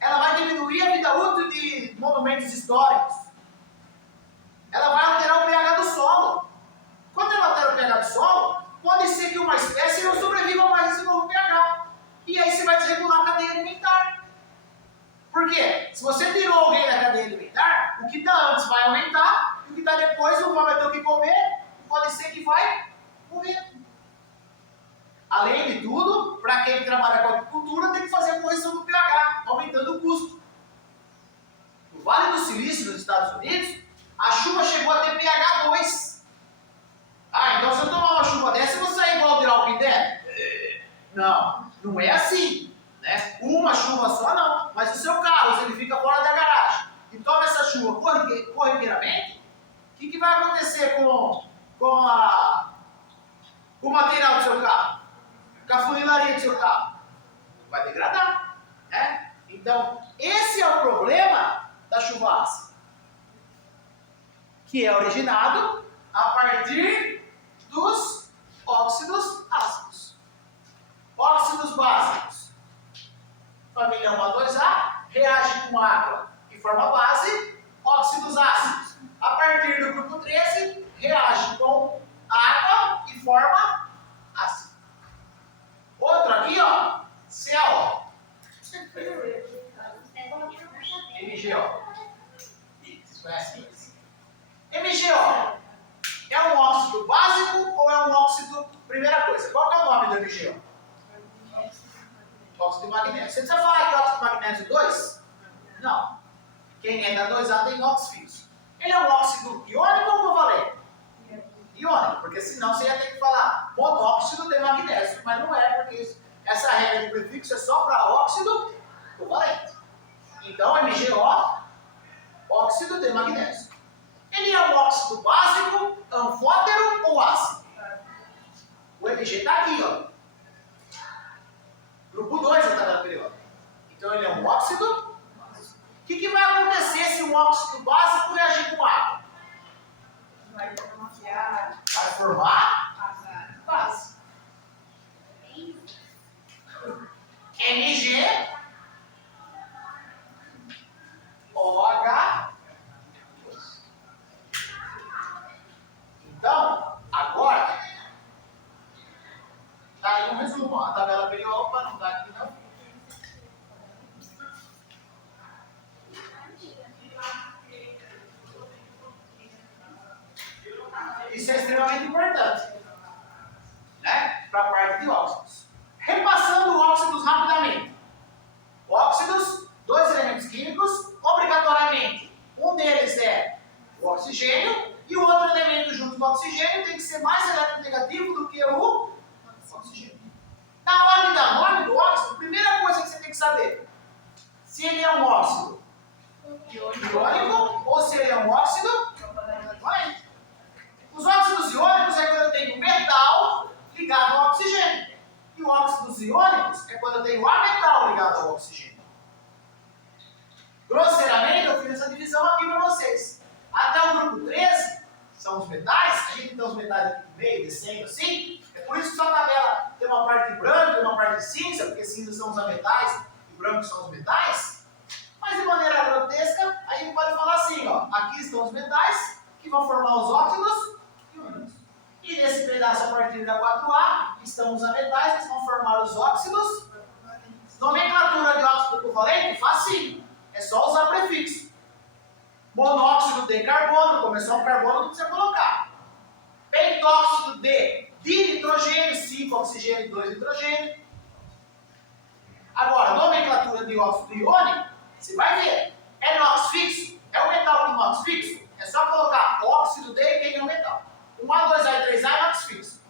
Ela vai diminuir a vida útil de monumentos históricos. Ela vai alterar o pH do solo. Quando ela altera o pH do solo, pode ser que uma espécie não sobreviva mais esse novo pH. E aí você vai desregular a cadeia alimentar. Por quê? Se você tirou alguém da cadeia alimentar, o que está antes vai aumentar, e o que está depois não vai ter o que comer, e pode ser que vai morrer. Além de tudo, para quem trabalha com agricultura, tem que fazer a correção do pH, aumentando o custo. No Vale do Silício, nos Estados Unidos, a chuva chegou a ter pH 2. Ah, então se eu tomar uma chuva dessa, eu vou sair igual de Walking Dead? Não, não é assim. Né? Uma chuva só não. Mas o seu carro, se ele fica fora da garagem e toma essa chuva corriqueiramente, o que vai acontecer com o material do seu carro? Com a funilaria do seu carro? Vai degradar. Né? Então, esse é o problema da chuva ácida, que é originado a partir dos óxidos ácidos. Óxidos básicos. Família 1A, 2A, reage com água e forma base. Óxidos ácidos. A partir do grupo 13, reage com água e forma ácido. Outro aqui, ó, CaO. MgO. Vocês conhecem isso? MgO é um óxido básico ou é um óxido... Primeira coisa, qual que é o nome do MgO? Óxido de magnésio. Você precisa falar que óxido de magnésio 2? Não. Quem é da 2A tem óxido fixo. Ele é um óxido iônico ou covalente? Iônico, porque senão você ia ter que falar monóxido de magnésio, mas não é, porque essa regra de prefixo é só para óxido covalente. Então, MgO, óxido de magnésio. Ele é um óxido básico, anfótero ou ácido? O Mg está aqui, ó. Grupo 2 da tabela periódica. Então, ele é um óxido. O que vai acontecer se um óxido básico reagir com água? Vai pronunciar. Vai formar base. Mg OH. Então, agora, tá aí um resumo. Ó. A tabela periódica não está aqui não. Isso é extremamente importante, né? Para a parte de óxidos. Repassando óxidos rapidamente. Óxidos, dois elementos químicos, obrigatoriamente. Um deles é o oxigênio e o outro elemento junto do oxigênio tem que ser mais eletronegativo do que o oxigênio. Na ordem da nome do óxido, a primeira coisa que você tem que saber, se ele é um óxido iônico ou se ele é um óxido covalente. Os óxidos iônicos é quando eu tenho metal ligado ao oxigênio. E os óxidos iônicos é quando eu tenho ametal ligado ao oxigênio. Grosseiramente, eu fiz essa divisão aqui para vocês. Até o grupo 13, são os metais. A gente tem os metais aqui no meio, descendo assim. É por isso que sua tabela tem uma parte branca e uma parte cinza, porque cinza são os ametais e branco são os metais. Mas de maneira grotesca, a gente pode falar assim, ó. Aqui estão os metais, que vão formar os óxidos iônicos. E nesse pedaço, a partir da 4A, estão os ametais, que vão formar os óxidos. Nomenclatura de óxido covalente, facinho. É só usar prefixo. Monóxido de carbono, começou o carbono, não precisa colocar. Pentóxido de dinitrogênio, 5 oxigênio e 2 nitrogênio. Agora, nomenclatura de óxido iônico, você vai ver. É inox fixo? É o metal do inox fixo? É só colocar óxido de e quem é o metal. 1A, 2A e 3A é inox fixo.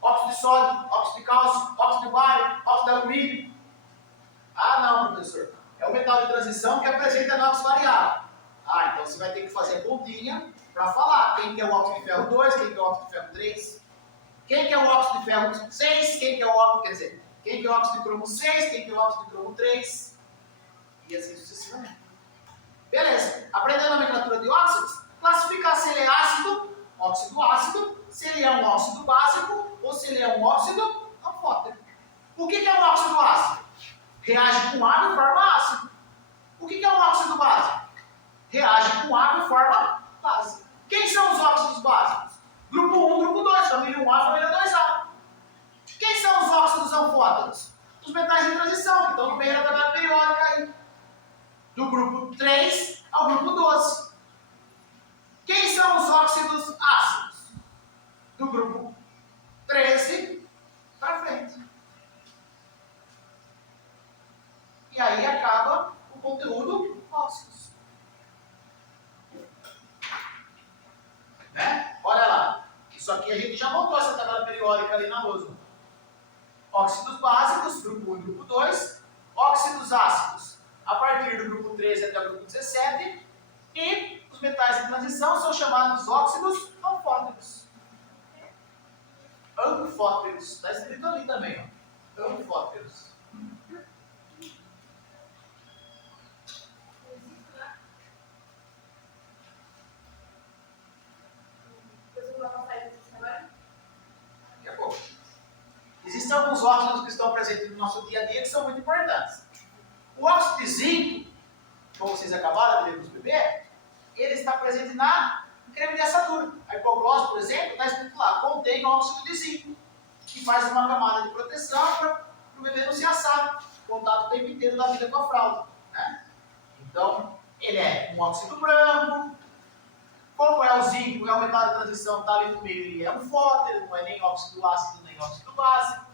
Óxido de sódio, óxido de cálcio, óxido de bário, óxido de alumínio. Ah, não, professor. É o metal de transição que apresenta inox variável. Ah, então você vai ter que fazer a continha para falar quem que é o óxido de ferro 2, quem que é o óxido de ferro 3, quem que é o óxido de ferro 6, quem que é o óxido, quer dizer, quem que é o óxido de cromo 6, quem que é o óxido de cromo 3, e assim sucessivamente. Beleza, aprendendo a nomenclatura de óxidos, classificar se ele é ácido, óxido ácido, se ele é um óxido básico ou se ele é um óxido anfótero. O que é um óxido ácido? Reage com água e forma ácido. O que é um óxido básico? Reage com água e forma base. Quem são os óxidos básicos? Grupo 1, grupo 2, família 1A, família 2A. Quem são os óxidos anfóteros? Os metais de transição, que estão no meio da tabela periódica aí. Do grupo 3 ao grupo 12. Quem são os óxidos ácidos? Do grupo 13 para frente. E aí acaba o conteúdo óxidos. Né? Olha lá. Isso aqui a gente já montou essa tabela periódica ali na lousa. Óxidos básicos, grupo 1 e grupo 2. Óxidos ácidos, a partir do grupo 13 até o grupo 17. E os metais de transição são chamados óxidos anfóteros. Anfóteros. Está escrito ali também, ó. Anfóteros. Daqui a pouco. Existem alguns óxidos que estão presentes no nosso dia a dia que são muito importantes. O óxido de zinco, como vocês acabaram de ler nos bebês, ele está presente na creme de assadura. A hipoglose, por exemplo, está escrito lá, contém óxido de zinco, que faz uma camada de proteção para o bebê não se assar, contato o tempo inteiro da vida com a fralda. Né? Então, ele é um óxido branco. Como é o zinco, é o metal de transição, está ali no meio, ele é um fótero, não é nem óxido ácido nem óxido básico.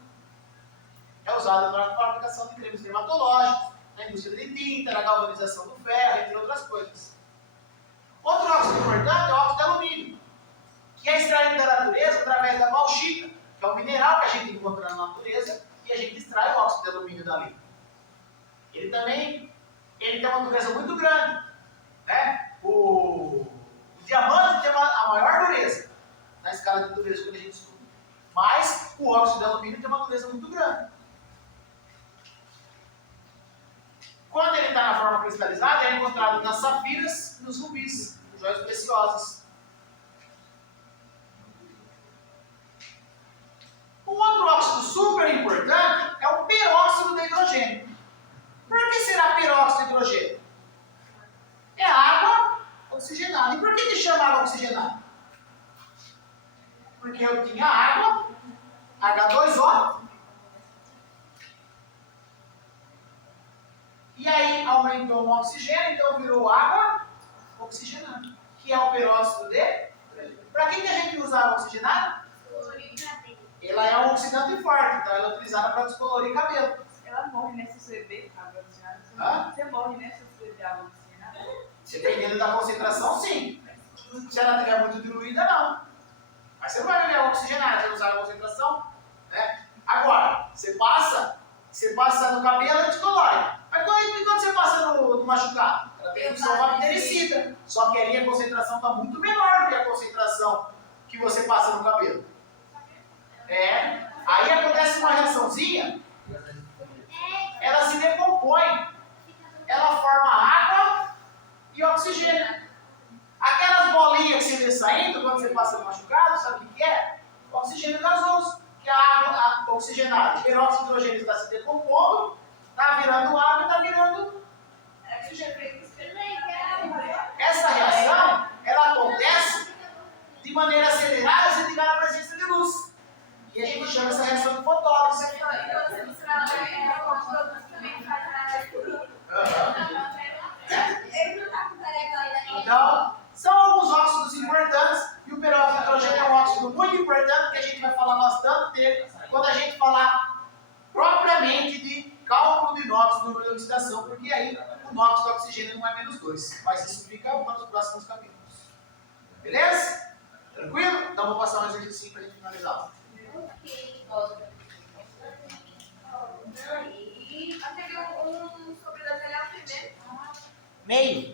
É o usado para a fabricação de cremes dermatológicos, na indústria de tinta, na galvanização do ferro, entre outras coisas. Outro óxido importante é o óxido de alumínio, que é extraído da natureza através da bauxita, que é um mineral que a gente encontra na natureza, e a gente extrai o óxido de alumínio dali. Ele tem uma dureza muito grande. Né? O diamante tem a maior dureza na escala de dureza que a gente estuda. Mas o óxido de alumínio tem uma dureza muito grande. Quando ele está na forma cristalizada, é encontrado nas safiras e nos rubis, joias preciosas. Um outro óxido super importante é o peróxido de hidrogênio. Por que será peróxido de hidrogênio? É água oxigenada. E por que chama água oxigenada? Porque eu tinha água, H2O, e aí aumentou o oxigênio, então virou água oxigenada, que é o peróxido de hidrogênio. Para que a gente usa água oxigenada? Ela é um oxidante forte, então ela é utilizada para descolorir cabelo. Ela morre nessa CB, água oxigenada. Hã? Você morre nessa CB, água oxigenada? Dependendo da concentração, sim. Se ela estiver muito diluída, não. Mas você não vai beber água oxigenada, você não sabe a concentração. Né? Agora, você passa no cabelo, ela descolore. Mas quando você passa no machucado? Ela tem função bactericida. Só que ali a concentração está muito menor do que a concentração que você passa no cabelo. Aí acontece uma reaçãozinha, ela se decompõe, ela forma água e oxigênio. Aquelas bolinhas que você vê saindo quando você passa no machucado, sabe o que é? Oxigênio gasoso, que é a água oxigenada. O peróxido de hidrogênio está se decompondo, está virando água e está virando oxigênio. Essa reação, ela acontece de maneira acelerada se tiver a presença de luz. E a gente chama essa reação de fotólise. Então, são alguns óxidos importantes e o peróxido de hidrogênio é um óxido muito importante que a gente vai falar bastante dele quando a gente falar propriamente de cálculo de NOx no número de oxidação, porque aí o NOx do oxigênio não é menos 2. Mas isso fica para os próximos capítulos. Beleza? Tranquilo? Então vou passar um exercício para a gente finalizar. Teve um sobre detalhar primeiro. Meio.